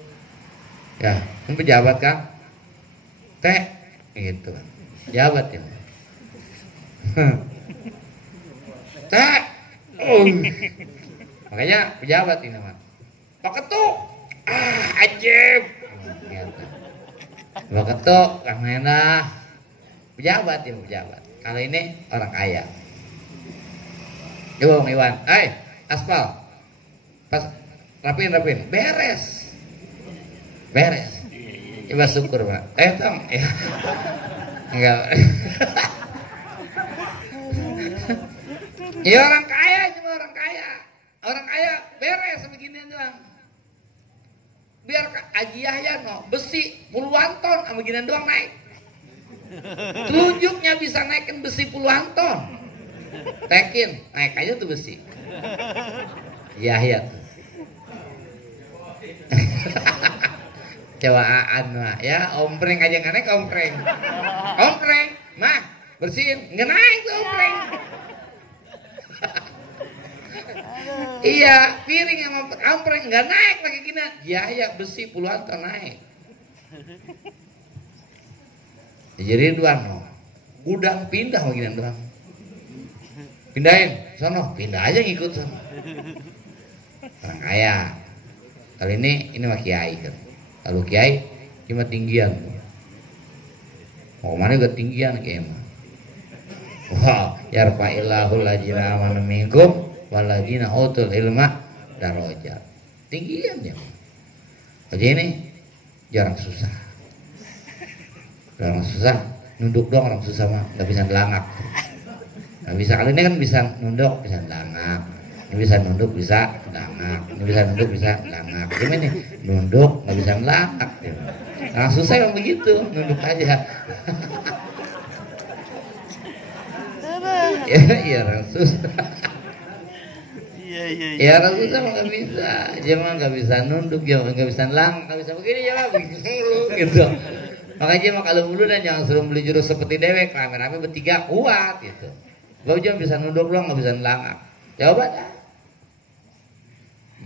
ya kan pejabat kan, gitu, pejabat ya, makanya pejabat ini mah, Pak Ketuk, ajib, gitu. Pak Ketuk, Kang Nena. Pejabat ya pejabat. Kalau ini orang kaya. Coba Bang Iwan, aspal, pas rapin, beres. Coba syukur Pak. Tong, ya. Enggak. Ya orang kaya, cuma orang kaya. Orang kaya beres beginian doang. Biar Haji Yahya no besi puluhan ton, beginian doang naik. Telunjuknya bisa naikin besi puluhan ton. Tekin, naik aja tuh besi. Iya. Cewaan mah ya, ompreng aja nggak naik ompreng. Mah bersihin nggak naik tuh ompreng. Iya, piring sama ampreng nggak naik lagi gini. Ya besi puluhan ton naik. Jadi Ridwan, gudang pindah begini doang. Pindahin, sono, pindah aja ngikut sono. Orang kaya. Kali ini mah kiai kan. Kalau kiai cuma tinggian. Mau kemana juga tinggian kiai mah. Wah, yarfa'illahu ladzina amanu minkum walladzina utul ilma darajat. Tinggian ya. Jadi ini jarang susah. Jarang susah, nunduk doang orang susah mah, enggak bisa delangak. Nah, bisa kali ini kan bisa nunduk, bisa delangak. Ini bisa nunduk, bisa delangak. Ini bisa nunduk, bisa delangak. Gimana nih? Nunduk enggak bisa delangak. Orang susah yang begitu, nunduk aja. Iya orang susah. Ya orang susah mah nggak bisa, dia mah nggak bisa nunduk, dia nggak bisa lang, nggak bisa begini ya mah begini gitu. Makanya mah kalau dulu dan jangan suruh beli jurus seperti dewek, rame-rame bertiga kuat gitu. Gak cuma bisa nunduk doang, nggak bisa nelangak. Jawabannya,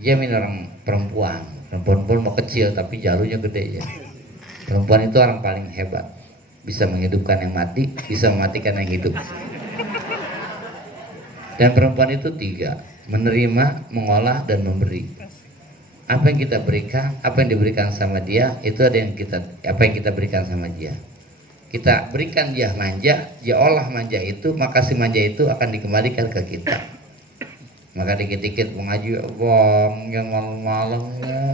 jamin orang perempuan pun mau kecil tapi jalurnya gede ya. Perempuan itu orang paling hebat, bisa menghidupkan yang mati, bisa mematikan yang hidup. Dan perempuan itu 3, menerima, mengolah, dan memberi. Apa yang kita berikan, apa yang diberikan sama dia, itu ada yang apa yang kita berikan sama dia. Kita berikan dia manja, dia olah manja itu, maka si manja itu akan dikembalikan ke kita. Maka dikit-dikit mengaji, bang, yang malam-malam ya.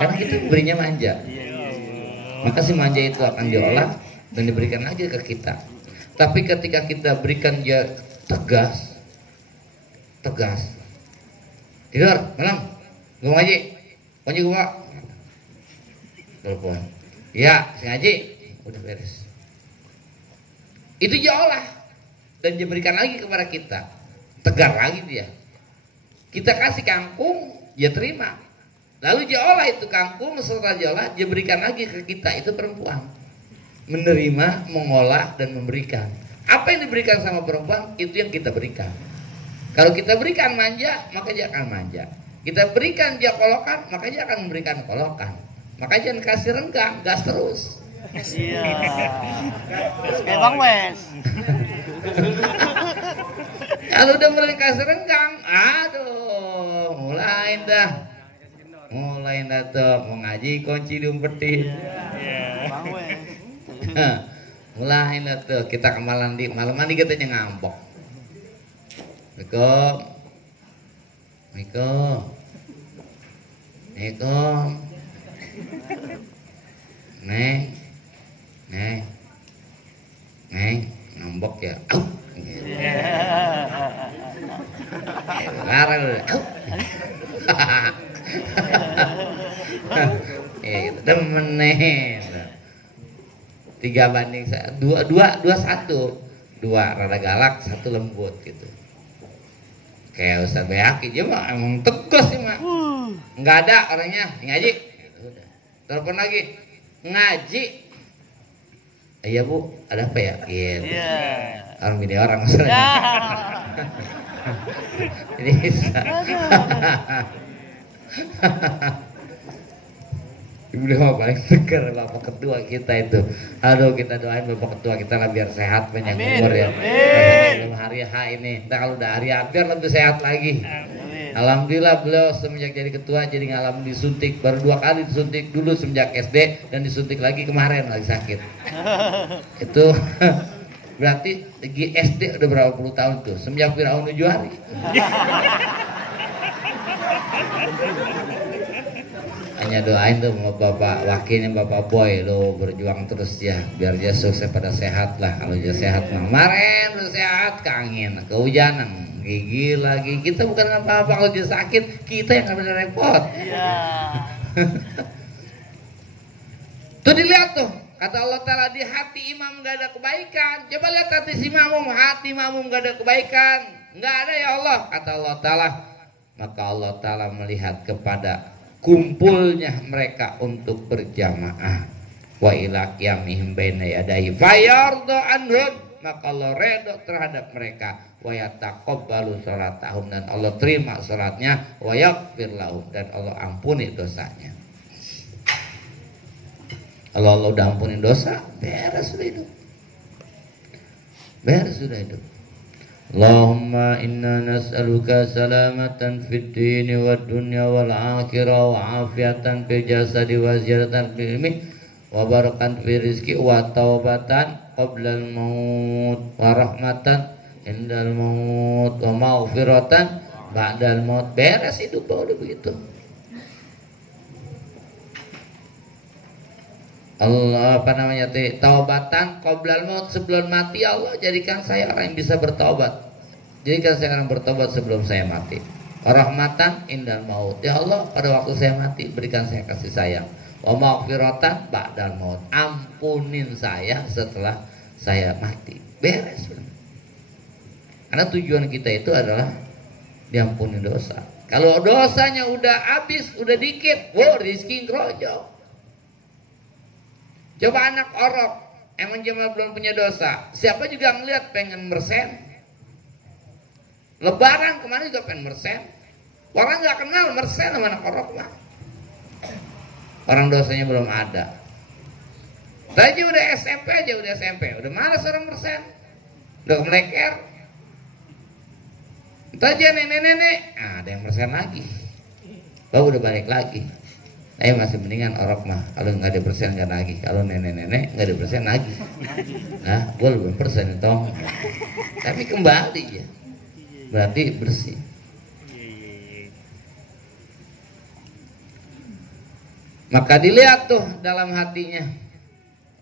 Karena kita berinya manja. Maka si manja itu akan diolah dan diberikan lagi ke kita. Tapi ketika kita berikan dia tegas, tidur malam, gue ngaji, kunci gue, telepon, ya si ngaji, udah beres. Itu dia olah dan diberikan lagi kepada kita, tegar lagi dia. Kita kasih kangkung, dia terima. Lalu dia olah itu kangkung, setelah dia olah, dia berikan lagi ke kita. Itu perempuan, menerima, mengolah dan memberikan. Apa yang diberikan sama perempuan, itu yang kita berikan. Kalau kita berikan manja, maka dia akan manja. Kita berikan dia kolokan, maka dia akan memberikan kolokan. Maka jangan kasih renggang, gas terus. Iya. Kayak Bang Wes. Kalau udah mulai kasih renggang, aduh, mulai dah tuh mau ngaji kunci diumpetin. Bang Wes. Mulai dah tuh kita ke malam mandi katanya ngambok. Assalamualaikum. Neng, ngambok ya. Larang. Demen nih. 3-1. 2 rada galak, 1 lembut gitu. Kayak Ustaz Bayaki dia mah emang tegas sih mah. Enggak ada orangnya ngaji. Udah. Telepon lagi. Ngaji. Iya Bu, ada apa ya? Gitu. Yeah. Orang video orang masalahnya. Ini bisa. Beliau mah paling seger Bapak Ketua kita itu. Aduh, kita doain Bapak Ketua kita lah biar sehat panjang umur ya. Dalam hari H ini. Nah, kalau udah hari H biar lebih sehat lagi. Amin. Alhamdulillah beliau semenjak jadi ketua jadi ngalamin disuntik baru 2 kali disuntik, dulu semenjak SD dan disuntik lagi kemarin lagi sakit. Itu berarti SD udah berapa puluh tahun tuh semenjak Firaun 7 hari. Hanya doain tuh sama Bapak wakilnya Bapak Boy lo berjuang terus ya biar dia sukses pada sehat lah. Kalau dia sehat kemarin udah sehat keangin kehujanan gigi lagi kita bukan apa-apa. Kalau dia sakit kita yang benar repot. Iya. Tuh dilihat tuh kata Allah Ta'ala di hati imam gak ada kebaikan. Coba lihat hati si makmum, hati makmum gak ada kebaikan, gak ada ya Allah kata Allah Ta'ala. Maka Allah Ta'ala melihat kepada kumpulnya mereka untuk berjamaah wa ila qiyamihim baina yadayhi fayardu anhum, maka Allah redha terhadap mereka wa yataqabbalu salatahum, dan Allah terima salatnya, wa yaghfir lahum, dan Allah ampuni dosanya. Kalau Allah udah ampunin dosa, beres sudah hidup. Beres sudah hidup. Allahumma inna nas'aluka salamatan fid dini wad dunya wal akhirah wa afiatan fil jasadi wa ziyadatan fil ilmi wa barakatan fil rizqi wa taubatan qabla al maut wa rahmatan indal maut wa maghfiratan ba'dal maut. Beres hidup udah begitu. Allah taubatan qoblal maut, sebelum mati Allah jadikan saya orang yang bisa bertobat. Jadikan saya orang bertobat sebelum saya mati. Rahmatan indal maut, ya Allah pada waktu saya mati berikan saya kasih sayang. Wa maghfiratan ba'dal maut, ampunin saya setelah saya mati. Beres. Karena tujuan kita itu adalah diampuni dosa. Kalau dosanya udah habis, udah dikit, rizki ngerojo. Coba anak orok, emang cuma belum punya dosa. Siapa juga ngeliat pengen mersen. Lebaran kemarin juga pengen mersen. Orang nggak kenal mersen sama anak orok mah. Orang dosanya belum ada. Tadi udah SMP aja, udah malas orang mersen. Udah meleker. Tadi nenek-nenek, ada yang mersen lagi. Udah balik lagi. Masih mendingan orok mah, kalau nggak ada persen nggak lagi, kalau nenek-nenek nggak ada persen lagi. Nah, gue belum persen tong, tapi kembali ya, berarti bersih. Maka dilihat tuh dalam hatinya,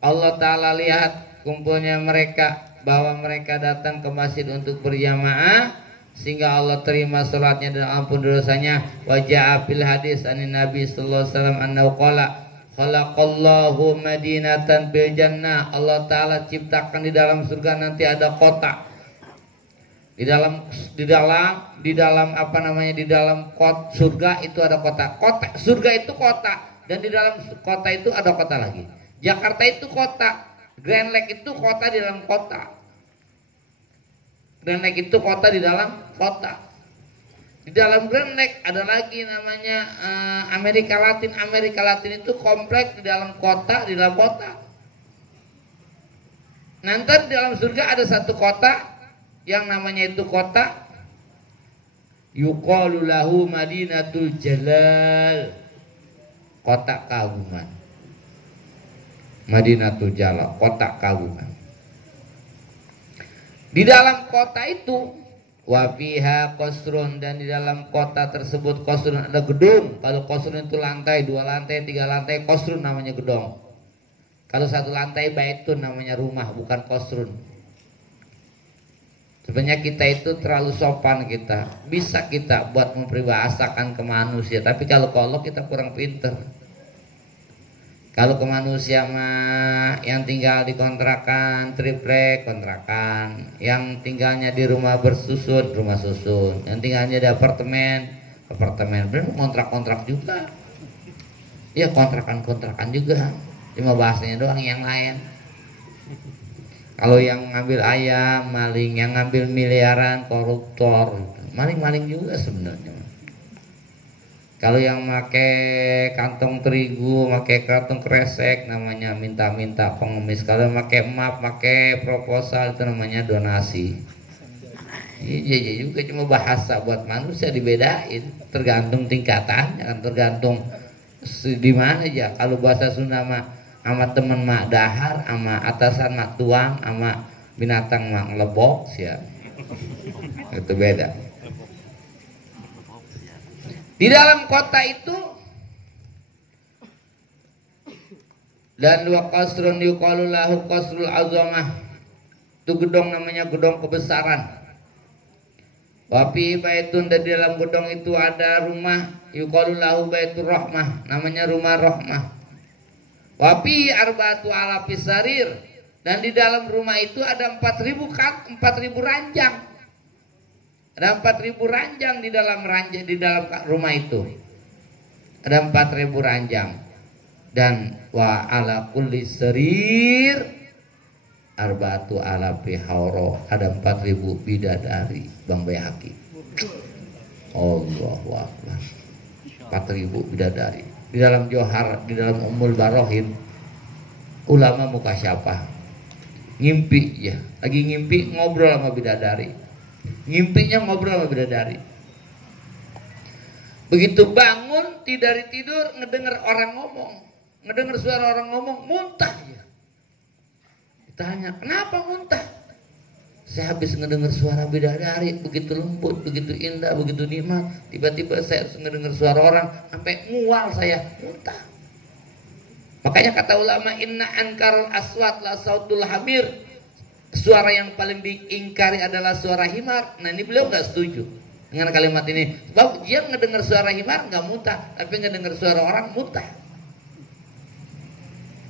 Allah Ta'ala lihat kumpulnya mereka, bahwa mereka datang ke masjid untuk berjamaah, sehingga Allah terima salatnya dan ampun dosanya. Wa ja'a fil hadis anin Nabi sallallahu alaihi wasallam annahu qala khalaqallahu madinatan bil jannah. Allah Taala ciptakan di dalam surga nanti ada kota. Di dalam apa namanya, di dalam surga itu ada kota. Kota surga itu kota, dan di dalam kota itu ada kota lagi. Jakarta itu kota, Grand Lake itu kota di dalam kota. Grand Lake itu kota di dalam kota. Di dalam Grand Lake ada lagi namanya Amerika Latin. Amerika Latin itu kompleks di dalam kota, Nanti di dalam surga ada satu kota yang namanya itu kota yuqalu lahu Madinatul Jalal, kota keagungan. Madinatul Jalal, kota keagungan. Di dalam kota itu wafiha qasrun, dan di dalam kota tersebut qasrun ada gedung. Kalau qasrun itu lantai, 2 lantai, 3 lantai, qasrun namanya gedung. Kalau 1 lantai baitun namanya rumah, bukan qasrun. Sebenarnya kita itu terlalu sopan, kita bisa kita buat memperbahasakan ke manusia, tapi kalau ke Allah kita kurang pinter. Kalau ke manusia mah yang tinggal di kontrakan, triplek kontrakan, yang tinggalnya di rumah bersusun, rumah susun, yang tinggalnya di apartemen, bener kontrak-kontrak juga. Ya kontrakan juga, cuma bahasanya doang yang lain. Kalau yang ngambil ayam, maling, yang ngambil miliaran, koruptor, maling-maling juga sebenarnya. Kalau yang pakai kantong terigu, pakai kantong kresek, namanya minta-minta pengemis. Kalau pakai map, pakai proposal, itu namanya donasi. Iya juga, cuma bahasa buat manusia dibedain, tergantung tingkatan, jangan tergantung di mana aja. Kalau bahasa Sunda mah sama temen mak dahar, sama atasan mak tuang, sama binatang mak ngelebok, ya. Itu beda. Di dalam kota itu dan 2 qasrun yuqalu lahu qasrul azamah. Itu gedung namanya gedung kebesaran. Wa fi baitun, dan di dalam gedung itu ada rumah yuqalu lahu baitur rahmah, namanya rumah rahmah. Wa fi arba'atu alafis sarir, dan di dalam rumah itu ada 4.000 ranjang. Ada 4.000 ranjang di dalam rumah itu. Ada 4.000 ranjang. Dan wa ala kulli sarir arba'atu alafi hauro, ada 4.000 bidadari, Bang Bayhaqi. Allahu Akbar. 4.000 bidadari. Di dalam Johar, di dalam Ummul Barohin, ulama mukasyafah ngimpi ya, lagi ngimpi ngobrol sama bidadari. Ngimpinya ngobrol sama bidadari. Begitu bangun dari tidur ngedengar orang ngomong, ngedengar suara orang ngomong, muntah ya. Ditanya, "Kenapa muntah?" "Saya habis ngedengar suara bidadari, begitu lembut, begitu indah, begitu nikmat. Tiba-tiba saya ngedengar suara orang sampai mual saya, muntah." Makanya kata ulama, inna ankarul aswat la sautul hamir. Suara yang paling diingkari adalah suara himar. Nah, ini beliau nggak setuju dengan kalimat ini. Sebab dia ngedengar suara himar nggak muntah, tapi ngedengar suara orang muntah.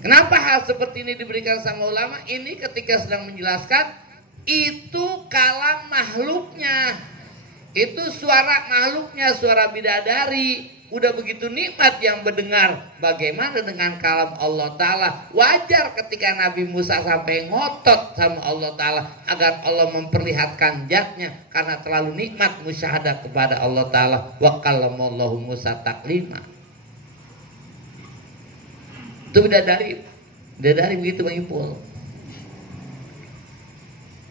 Kenapa hal seperti ini diberikan sama ulama? Ini ketika sedang menjelaskan itu kalam makhluknya, itu suara makhluknya, suara bidadari. Udah begitu nikmat yang mendengar. Bagaimana dengan kalam Allah Ta'ala? Wajar ketika Nabi Musa sampai ngotot sama Allah Ta'ala agar Allah memperlihatkan zatnya, karena terlalu nikmat musyahadah kepada Allah Ta'ala. Wa kallamallahu Musa taklima. Itu bidadari begitu Bang Ipul.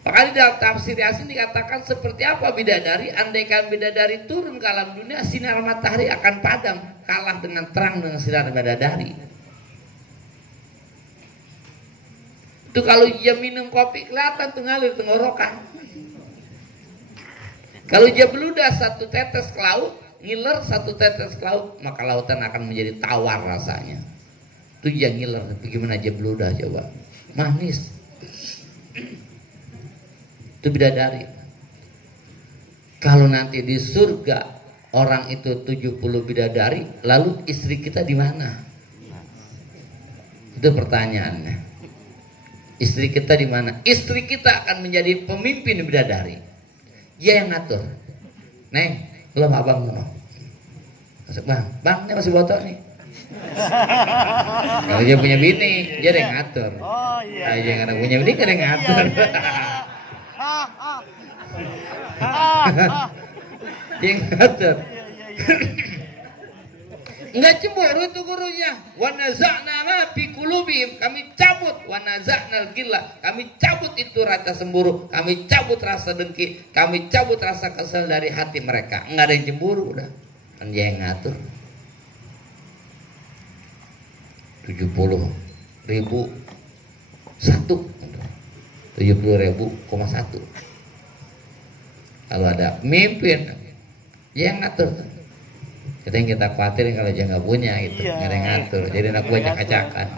Makanya dalam tafsir Yasin dikatakan seperti apa bidadari? Andaikan bidadari turun ke alam dunia, sinar matahari akan padam, kalah dengan terang dengan sinar bidadari. Itu kalau dia minum kopi kelihatan tuh ngalir tenggorokan. Kalau dia beludah satu tetes ke laut, ngiler satu tetes ke laut, maka lautan akan menjadi tawar rasanya. Itu dia ngiler, tapi gimana aja beludah coba, manis. Itu bidadari. Kalau nanti di surga orang itu 70 bidadari, lalu istri kita di mana? Itu pertanyaannya. Istri kita di mana? Istri kita akan menjadi pemimpin bidadari. Dia yang ngatur. Neng, lo sama abang mau? Masuk bang, ini masih botol nih. Kalau dia punya bini, dia yang ngatur. Oh iya. Nah, dia nggak punya bini, dia yang ngatur. Dia ngatur. Enggak cemburu itu gurunya. Wa naza'na ma fi qulubihim, kami cabut. Wa naza'nal gilla, kami cabut itu rasa cemburu, kami cabut rasa dengki, kami cabut rasa kesal dari hati mereka. Enggak ada yang cemburu udah. Kan dia yang ngatur. 70.000 satu, 70.000,1. Kalau ada pemimpin, dia yang ngatur. Kita yang kita khawatirin kalau dia nggak punya gitu, nggak ada yang ngatur. Jadi anak gua acak-acakan.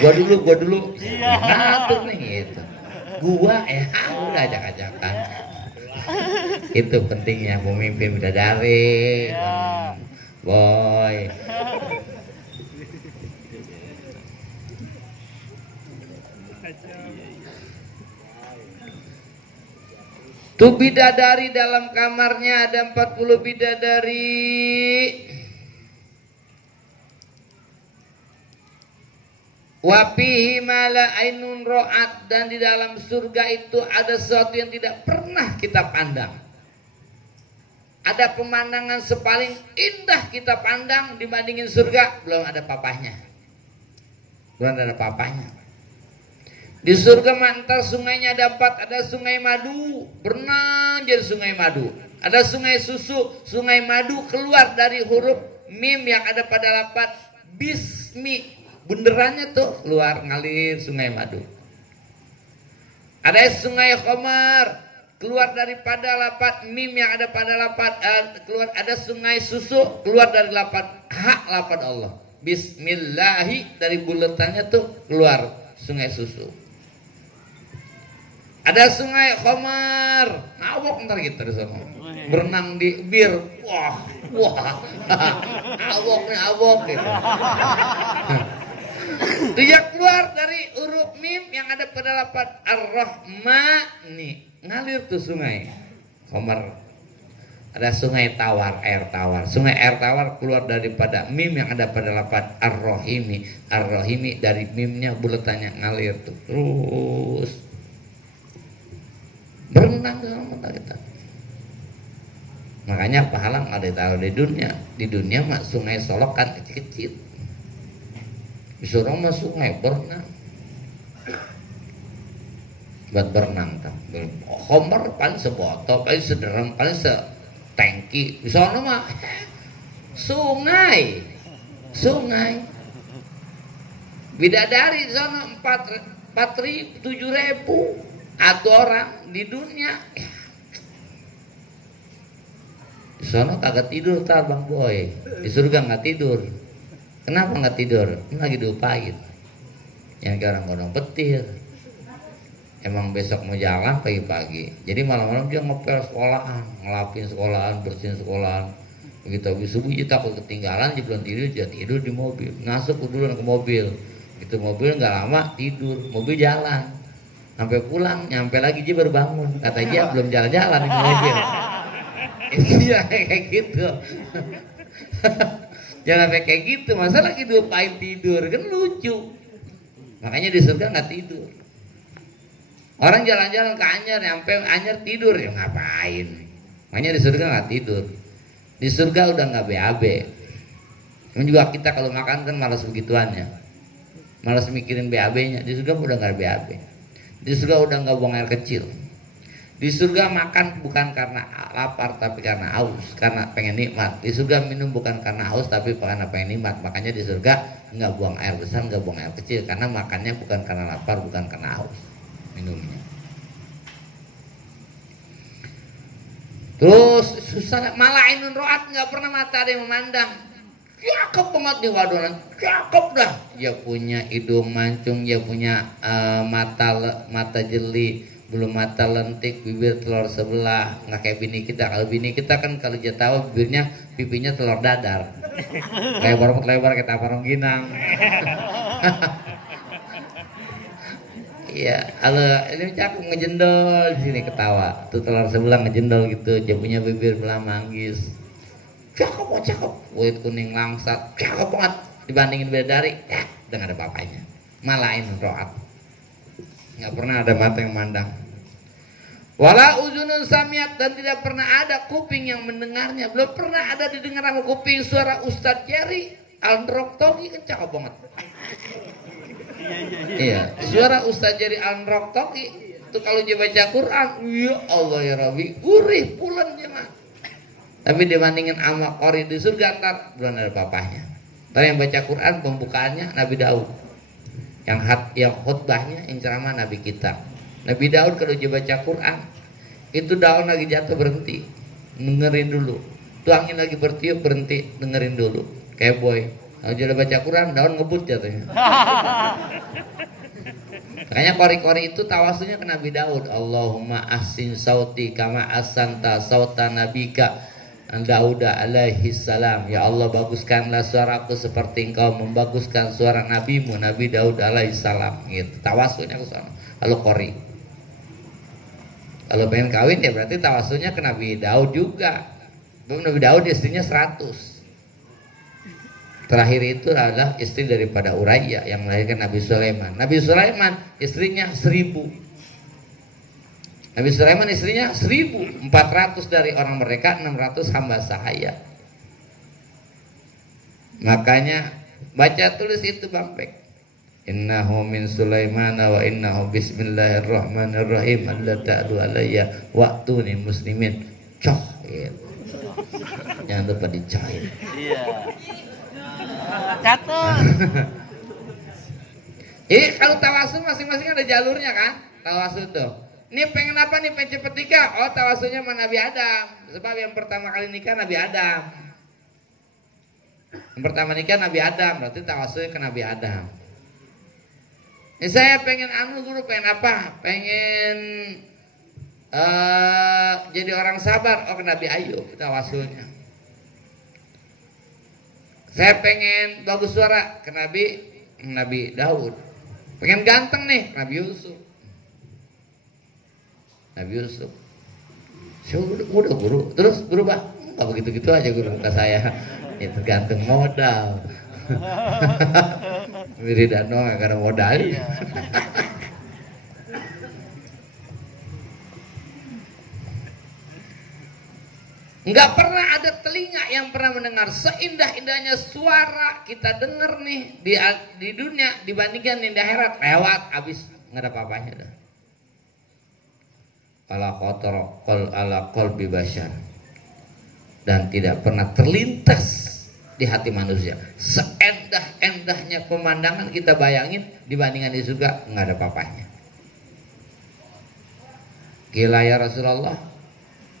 Gua dulu, ngatur nih gitu. Gua udah acak-acakan. Itu pentingnya pemimpin bidadari, boy. Tuh bidadari dalam kamarnya ada 40 bidadari. Wapihi mala ainun ro'at, dan di dalam surga itu ada sesuatu yang tidak pernah kita pandang. Ada pemandangan sepaling indah kita pandang dibandingin surga, belum ada papahnya. Belum ada papahnya. Di surga mantar sungainya ada 4, ada sungai madu, berenang jadi sungai madu. Ada sungai susu, sungai madu keluar dari huruf mim yang ada pada lafaz bismi. Bunderannya tuh keluar ngalir sungai madu. Ada sungai khamar, keluar daripada lafaz mim yang ada pada lafaz keluar. Ada sungai susu, keluar dari lafaz hak lafaz Allah. Bismillahi, dari buletannya tuh keluar sungai susu. Ada sungai khamar, awok ntar kita di sana. Berenang di bir, wah, awok gitu. Dia keluar dari huruf mim yang ada pada lafaz ar-rahman nih, ngalir tuh sungai khamar. Ada sungai tawar, air tawar. Sungai air tawar keluar daripada mim yang ada pada lafaz ar-rahimi. Ar-rahimi dari mimnya buletannya ngalir tuh terus. berenang dalam mata kita. Makanya pahala nggak ditaruh di dunia. Di dunia mah sungai Solok kan kecil-kecil. Disuruh mah sungai berenang. Buat berenang tak. Homer paling sebotol, paling sederem, paling setangki. Di sana mah sungai. Bidadari di sana 4.000, 7.000 atau orang di dunia. Di sana kagak tidur tar Bang Boy. Di surga nggak tidur. Kenapa nggak tidur? Ini lagi diupain. Yang orang gondong petir. Emang besok mau jalan pagi-pagi. Jadi malam-malam dia ngepel sekolahan, ngelapin sekolahan, bersihin sekolahan. Begitu habis subuh dia takut ketinggalan, dia belum tidur, dia tidur di mobil. Ngasup duluan ke mobil. Itu mobil nggak lama tidur, mobil jalan. Sampai pulang, nyampe lagi dia baru bangun. Kata dia belum jalan-jalan di mobil. Iya kayak gitu. Jangan sampai kayak gitu. Masa lagi diupain tidur kan lucu. Makanya di surga nggak tidur. Orang jalan-jalan ke Anyer, nyampe Anyer tidur ya ngapain? Makanya di surga nggak tidur. Di surga udah nggak BAB. Ini juga kita kalau makan kan malas begituannya, malas mikirin BAB-nya. Di surga udah nggak BAB. Di surga udah nggak buang air kecil. Di surga makan bukan karena lapar tapi karena haus, karena pengen nikmat. Di surga minum bukan karena haus tapi karena pengen nikmat. Makanya di surga nggak buang air besar, nggak buang air kecil, karena makannya bukan karena lapar, bukan karena haus minumnya. Terus susah malah ainun roat, nggak pernah mata ada yang memandang. Cakep banget di wadonan, cakep dah. Dia punya hidung mancung, dia punya mata jeli, belum mata lentik, bibir telur sebelah, nggak kayak bini kita. Kalau bini kita kan kalau dia tahu bibirnya, pipinya telur dadar, lebar kayak taparong ginang. Iya, kalau ini cakep ngejendol di sini ketawa, tuh telur sebelah ngejendol gitu, dia punya bibir belah manggis, cakep, kulit kuning langsat, cakep banget dibandingin bidadari, ya, udah nggak ada apa-apanya, malahin roat, nggak pernah ada mata yang mandang. Wala uzunun samiat, dan tidak pernah ada kuping yang mendengarnya, belum pernah ada didengar sama kuping suara Ustadz Jerry Al-Roktogi kan cakep banget. Iya, suara Ustadz Jerry Al-Roktogi itu kalau dia baca Quran, ya Allah ya Rabbi, gurih pulen dia mah. Tapi dibandingin sama qori di surga ntar belum ada papahnya. Ntar yang baca Quran pembukaannya Nabi Daud, yang khutbahnya, yang ceramah Nabi kita. Nabi Daud kalau dia baca Quran, itu daun lagi jatuh berhenti, dengerin dulu. Tuh angin lagi bertiup berhenti, dengerin dulu. Kayak boy, kalau dia baca Quran, daun ngebut jatuhnya. Makanya kori-kori itu tawasunya ke Nabi Daud. Allahumma ahsin sauti kama ahsanta sauta nabika Dauda alaihi salam. Ya Allah, baguskanlah suaraku seperti engkau membaguskan suara nabimu Nabi Daud alaihi salam. Gitu. Tawasunya ke sana. Kalau kori, kalau pengen kawin ya berarti tawasunya ke Nabi Daud juga. Nabi Daud istrinya 100. Terakhir itu adalah istri daripada Uraya yang melahirkan Nabi Sulaiman. Nabi Sulaiman istrinya 1000. Nabi Sulaiman istrinya 1.400 dari orang mereka, 600 hamba sahaya. Makanya baca tulis itu Bang Pek. Innahu min Sulaiman wa innahu bismillahirrahmanirrahim. Allah ta'ala alayya wa'tuni muslimin. Coh gitu. Jangan lupa dicair. Iya. Catur. Kalau tawasul masing-masing ada jalurnya kan? Tawasul tuh. Ini pengen apa nih, pengen cepet nikah? Oh, tawasunya sama Nabi Adam. Sebab yang pertama kali nikah Nabi Adam. Yang pertama nikah Nabi Adam, berarti tawasulnya ke Nabi Adam. Ini saya pengen guru, pengen apa? Pengen jadi orang sabar. Oh, ke Nabi Ayub tawasulnya. Saya pengen bagus suara, ke Nabi Daud. Pengen ganteng nih, Nabi Yusuf. Nabi Yusuf. Saya udah guru, terus berubah. Enggak begitu-gitu aja guru muka saya. Ya tergantung modal. Wiridan doang karena modal. Nggak pernah ada telinga yang pernah mendengar seindah-indahnya suara kita dengar nih di dunia dibandingkan di akhirat. Lewat habis nggak ada apa-apanya dah. Ala qalbi bashar, dan tidak pernah terlintas di hati manusia seendah-endahnya pemandangan kita bayangin dibandingkan di surga. Nggak ada apa-apanya. Gila ya Rasulullah.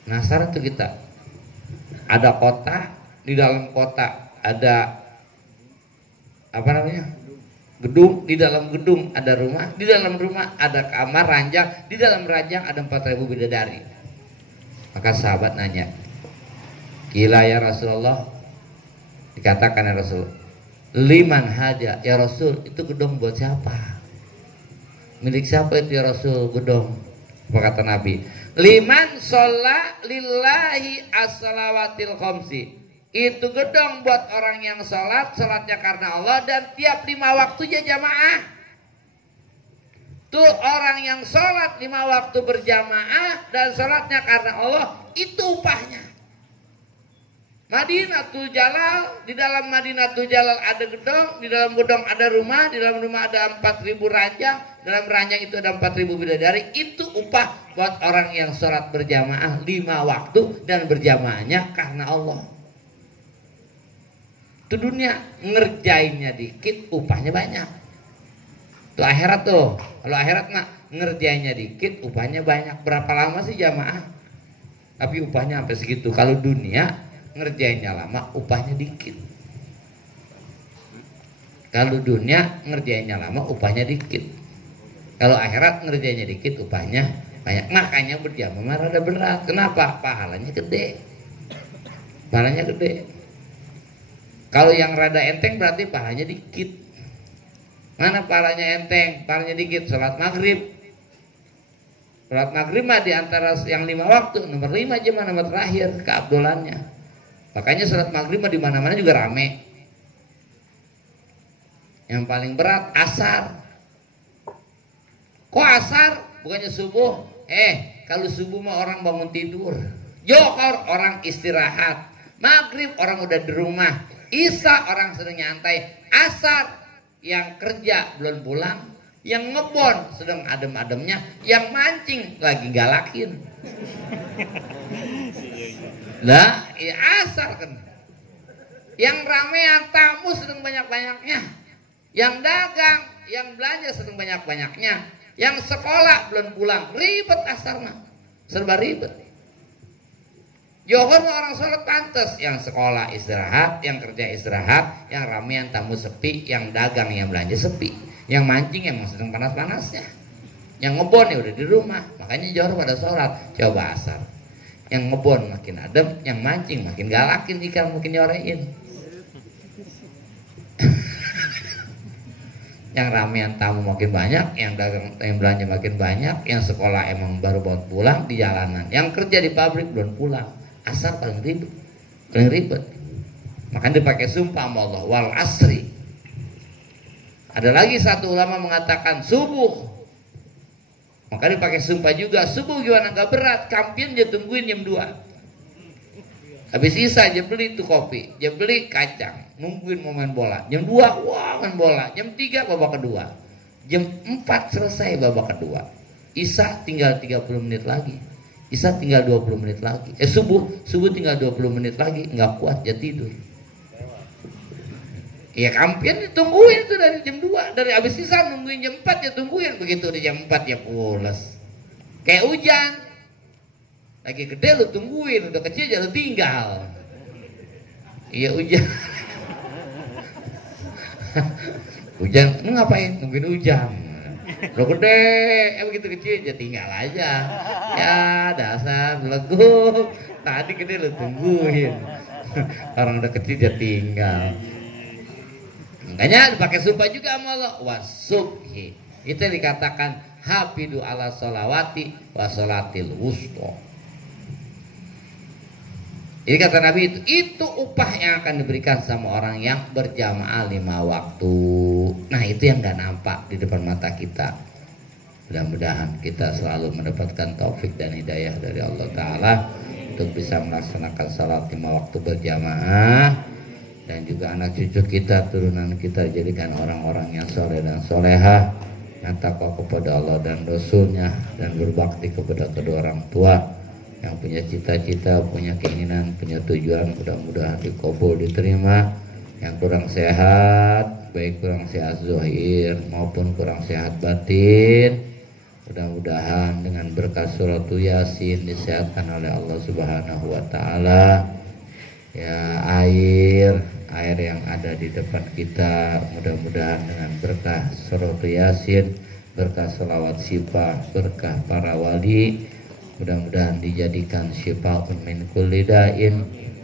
Penasaran tuh kita. Ada kota, di dalam kota ada apa namanya? Gedung, di dalam gedung ada rumah, di dalam rumah ada kamar ranjang, di dalam ranjang ada 4.000 bidadari. Maka sahabat nanya, gila ya Rasulullah. Dikatakan ya Rasul, liman haja ya Rasul, itu gedung buat siapa? Milik siapa itu ya Rasul gedung? Apa kata Nabi? Liman sholla lillahi as-salawatil khamsi. Itu gedung buat orang yang sholatnya karena Allah dan tiap 5 waktunya jamaah. Tuh orang yang sholat 5 waktu berjamaah dan sholatnya karena Allah, itu upahnya. Madinatul Jalal, di dalam Madinatul Jalal ada gedung, di dalam gedung ada rumah, di dalam rumah ada 4.000 ranjang, dalam ranjang itu ada 4.000 bidadari. Itu upah buat orang yang sholat berjamaah 5 waktu dan berjamaahnya karena Allah. Itu dunia, ngerjainnya dikit, upahnya banyak. Tuh akhirat tuh, kalau akhirat mah ngerjainnya dikit, upahnya banyak. Berapa lama sih jamaah? Tapi upahnya sampai segitu. Kalau dunia ngerjainnya lama, upahnya dikit. Kalau dunia ngerjainnya lama, upahnya dikit. Kalau akhirat ngerjainnya dikit, upahnya banyak. Makanya berjamaah rada berat. Kenapa? Pahalanya gede. Pahalanya gede. Kalau yang rada enteng berarti pahalanya dikit. Mana pahalanya enteng? Pahalanya dikit. Salat maghrib. Salat maghrib mah di antara yang 5 waktu, nomor 5 aja mah nomor terakhir keabdolannya. Makanya salat maghrib di mana-mana juga rame. Yang paling berat asar. Kok asar? Bukannya subuh? Kalau subuh mah orang bangun tidur. Johor orang istirahat. Maghrib orang udah di rumah. Isya orang sedang nyantai. Asar yang kerja belum pulang. Yang ngebon sedang adem-ademnya. Yang mancing lagi galakin. Lah, ya asar kan. Yang ramean tamu sedang banyak-banyaknya. Yang dagang, yang belanja sedang banyak-banyaknya. Yang sekolah belum pulang, ribet asar mah. Serba ribet. Johor orang sholat pantas, yang sekolah istirahat, yang kerja istirahat, yang ramean tamu sepi, yang dagang yang belanja sepi, yang mancing emang sedang panas-panasnya. Yang ngebon ya udah di rumah, makanya Johor pada sholat. Coba asar. Yang ngebon makin adem, yang mancing makin galakin ikan, makin nyorein. Yang ramean tamu makin banyak, yang dagang yang belanja makin banyak, yang sekolah emang baru baru pulang di jalanan, yang kerja di pabrik belum pulang. Asar paling ribet. Makanya dipakai sumpah sama Allah, wal asri. Ada lagi satu ulama mengatakan subuh. Maka dipakai sumpah juga. Subuh gimana gak berat, kampion dia tungguin jam 2. Habis sisa dia beli tuh kopi, dia beli kacang, nungguin mau main bola. Jam 2 wah main bola. Jam 3 babak kedua. Jam 4 selesai babak kedua. Isya tinggal 30 menit lagi. Isya tinggal 20 menit lagi. Subuh tinggal 20 menit lagi. Nggak kuat dia tidur. Ya kampion ditungguin itu dari jam 2. Dari habis sisa nungguin jam 4 ya tungguin. Begitu di jam 4 ya pulas. Kayak hujan. Lagi gede lu tungguin. Udah kecil aja lu tinggal. Iya hujan. Hujan, lu ngapain? Nungguin hujan. Lo gede, begitu kecil ya tinggal aja. Ya dasar legu. Tadi gede lu tungguin. Orang udah kecil ya tinggal. Makanya dipakai sumpah juga sama Allah. Wasubhi. Itu yang dikatakan hafidu ala sholawati wa sholatil wusta. Jadi kata Nabi itu upah yang akan diberikan sama orang yang berjamaah 5 waktu. Nah itu yang gak nampak di depan mata kita. Mudah-mudahan kita selalu mendapatkan taufik dan hidayah dari Allah Ta'ala. untuk bisa melaksanakan salat 5 waktu berjamaah, dan juga anak cucu kita, turunan kita jadikan orang-orang yang soleh dan solehah, yang takwa kepada Allah dan Rasulnya, dan berbakti kepada kedua orang tua, yang punya cita-cita, punya keinginan, punya tujuan, mudah-mudahan dikabul, diterima. Yang kurang sehat, baik kurang sehat zahir maupun kurang sehat batin, mudah-mudahan dengan berkat surat Yasin disehatkan oleh Allah Subhanahu wa taala. Ya, air yang ada di depan kita, mudah-mudahan dengan berkah surat Yasin, berkah selawat syifa, berkah para wali, mudah-mudahan dijadikan syifaun min kulli da'in,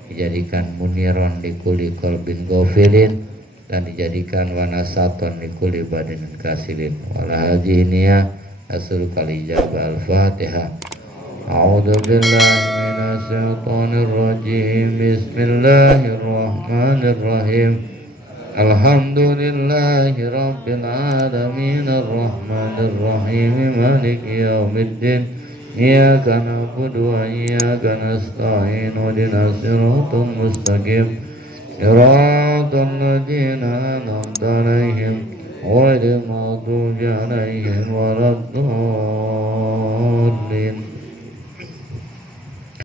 dijadikan muniron li kulli qalbin ghafilin, dan dijadikan wanasaton li kulli badanin kasilin. Wala hadiniya asrul kalijaba al-Fatihah. A'udzu billahi minasy syaithanir rajim. Bismillahirrahmanirrahim. Alhamdulillahi rabbil alamin arrahmanir rahim maliki yaumiddin. Iyyaka na'budu wa iyyaka nasta'in ihdinas siratal mustaqim siratal ladzina an'amta 'alaihim ghairil maghdubi 'alaihim waladdallin.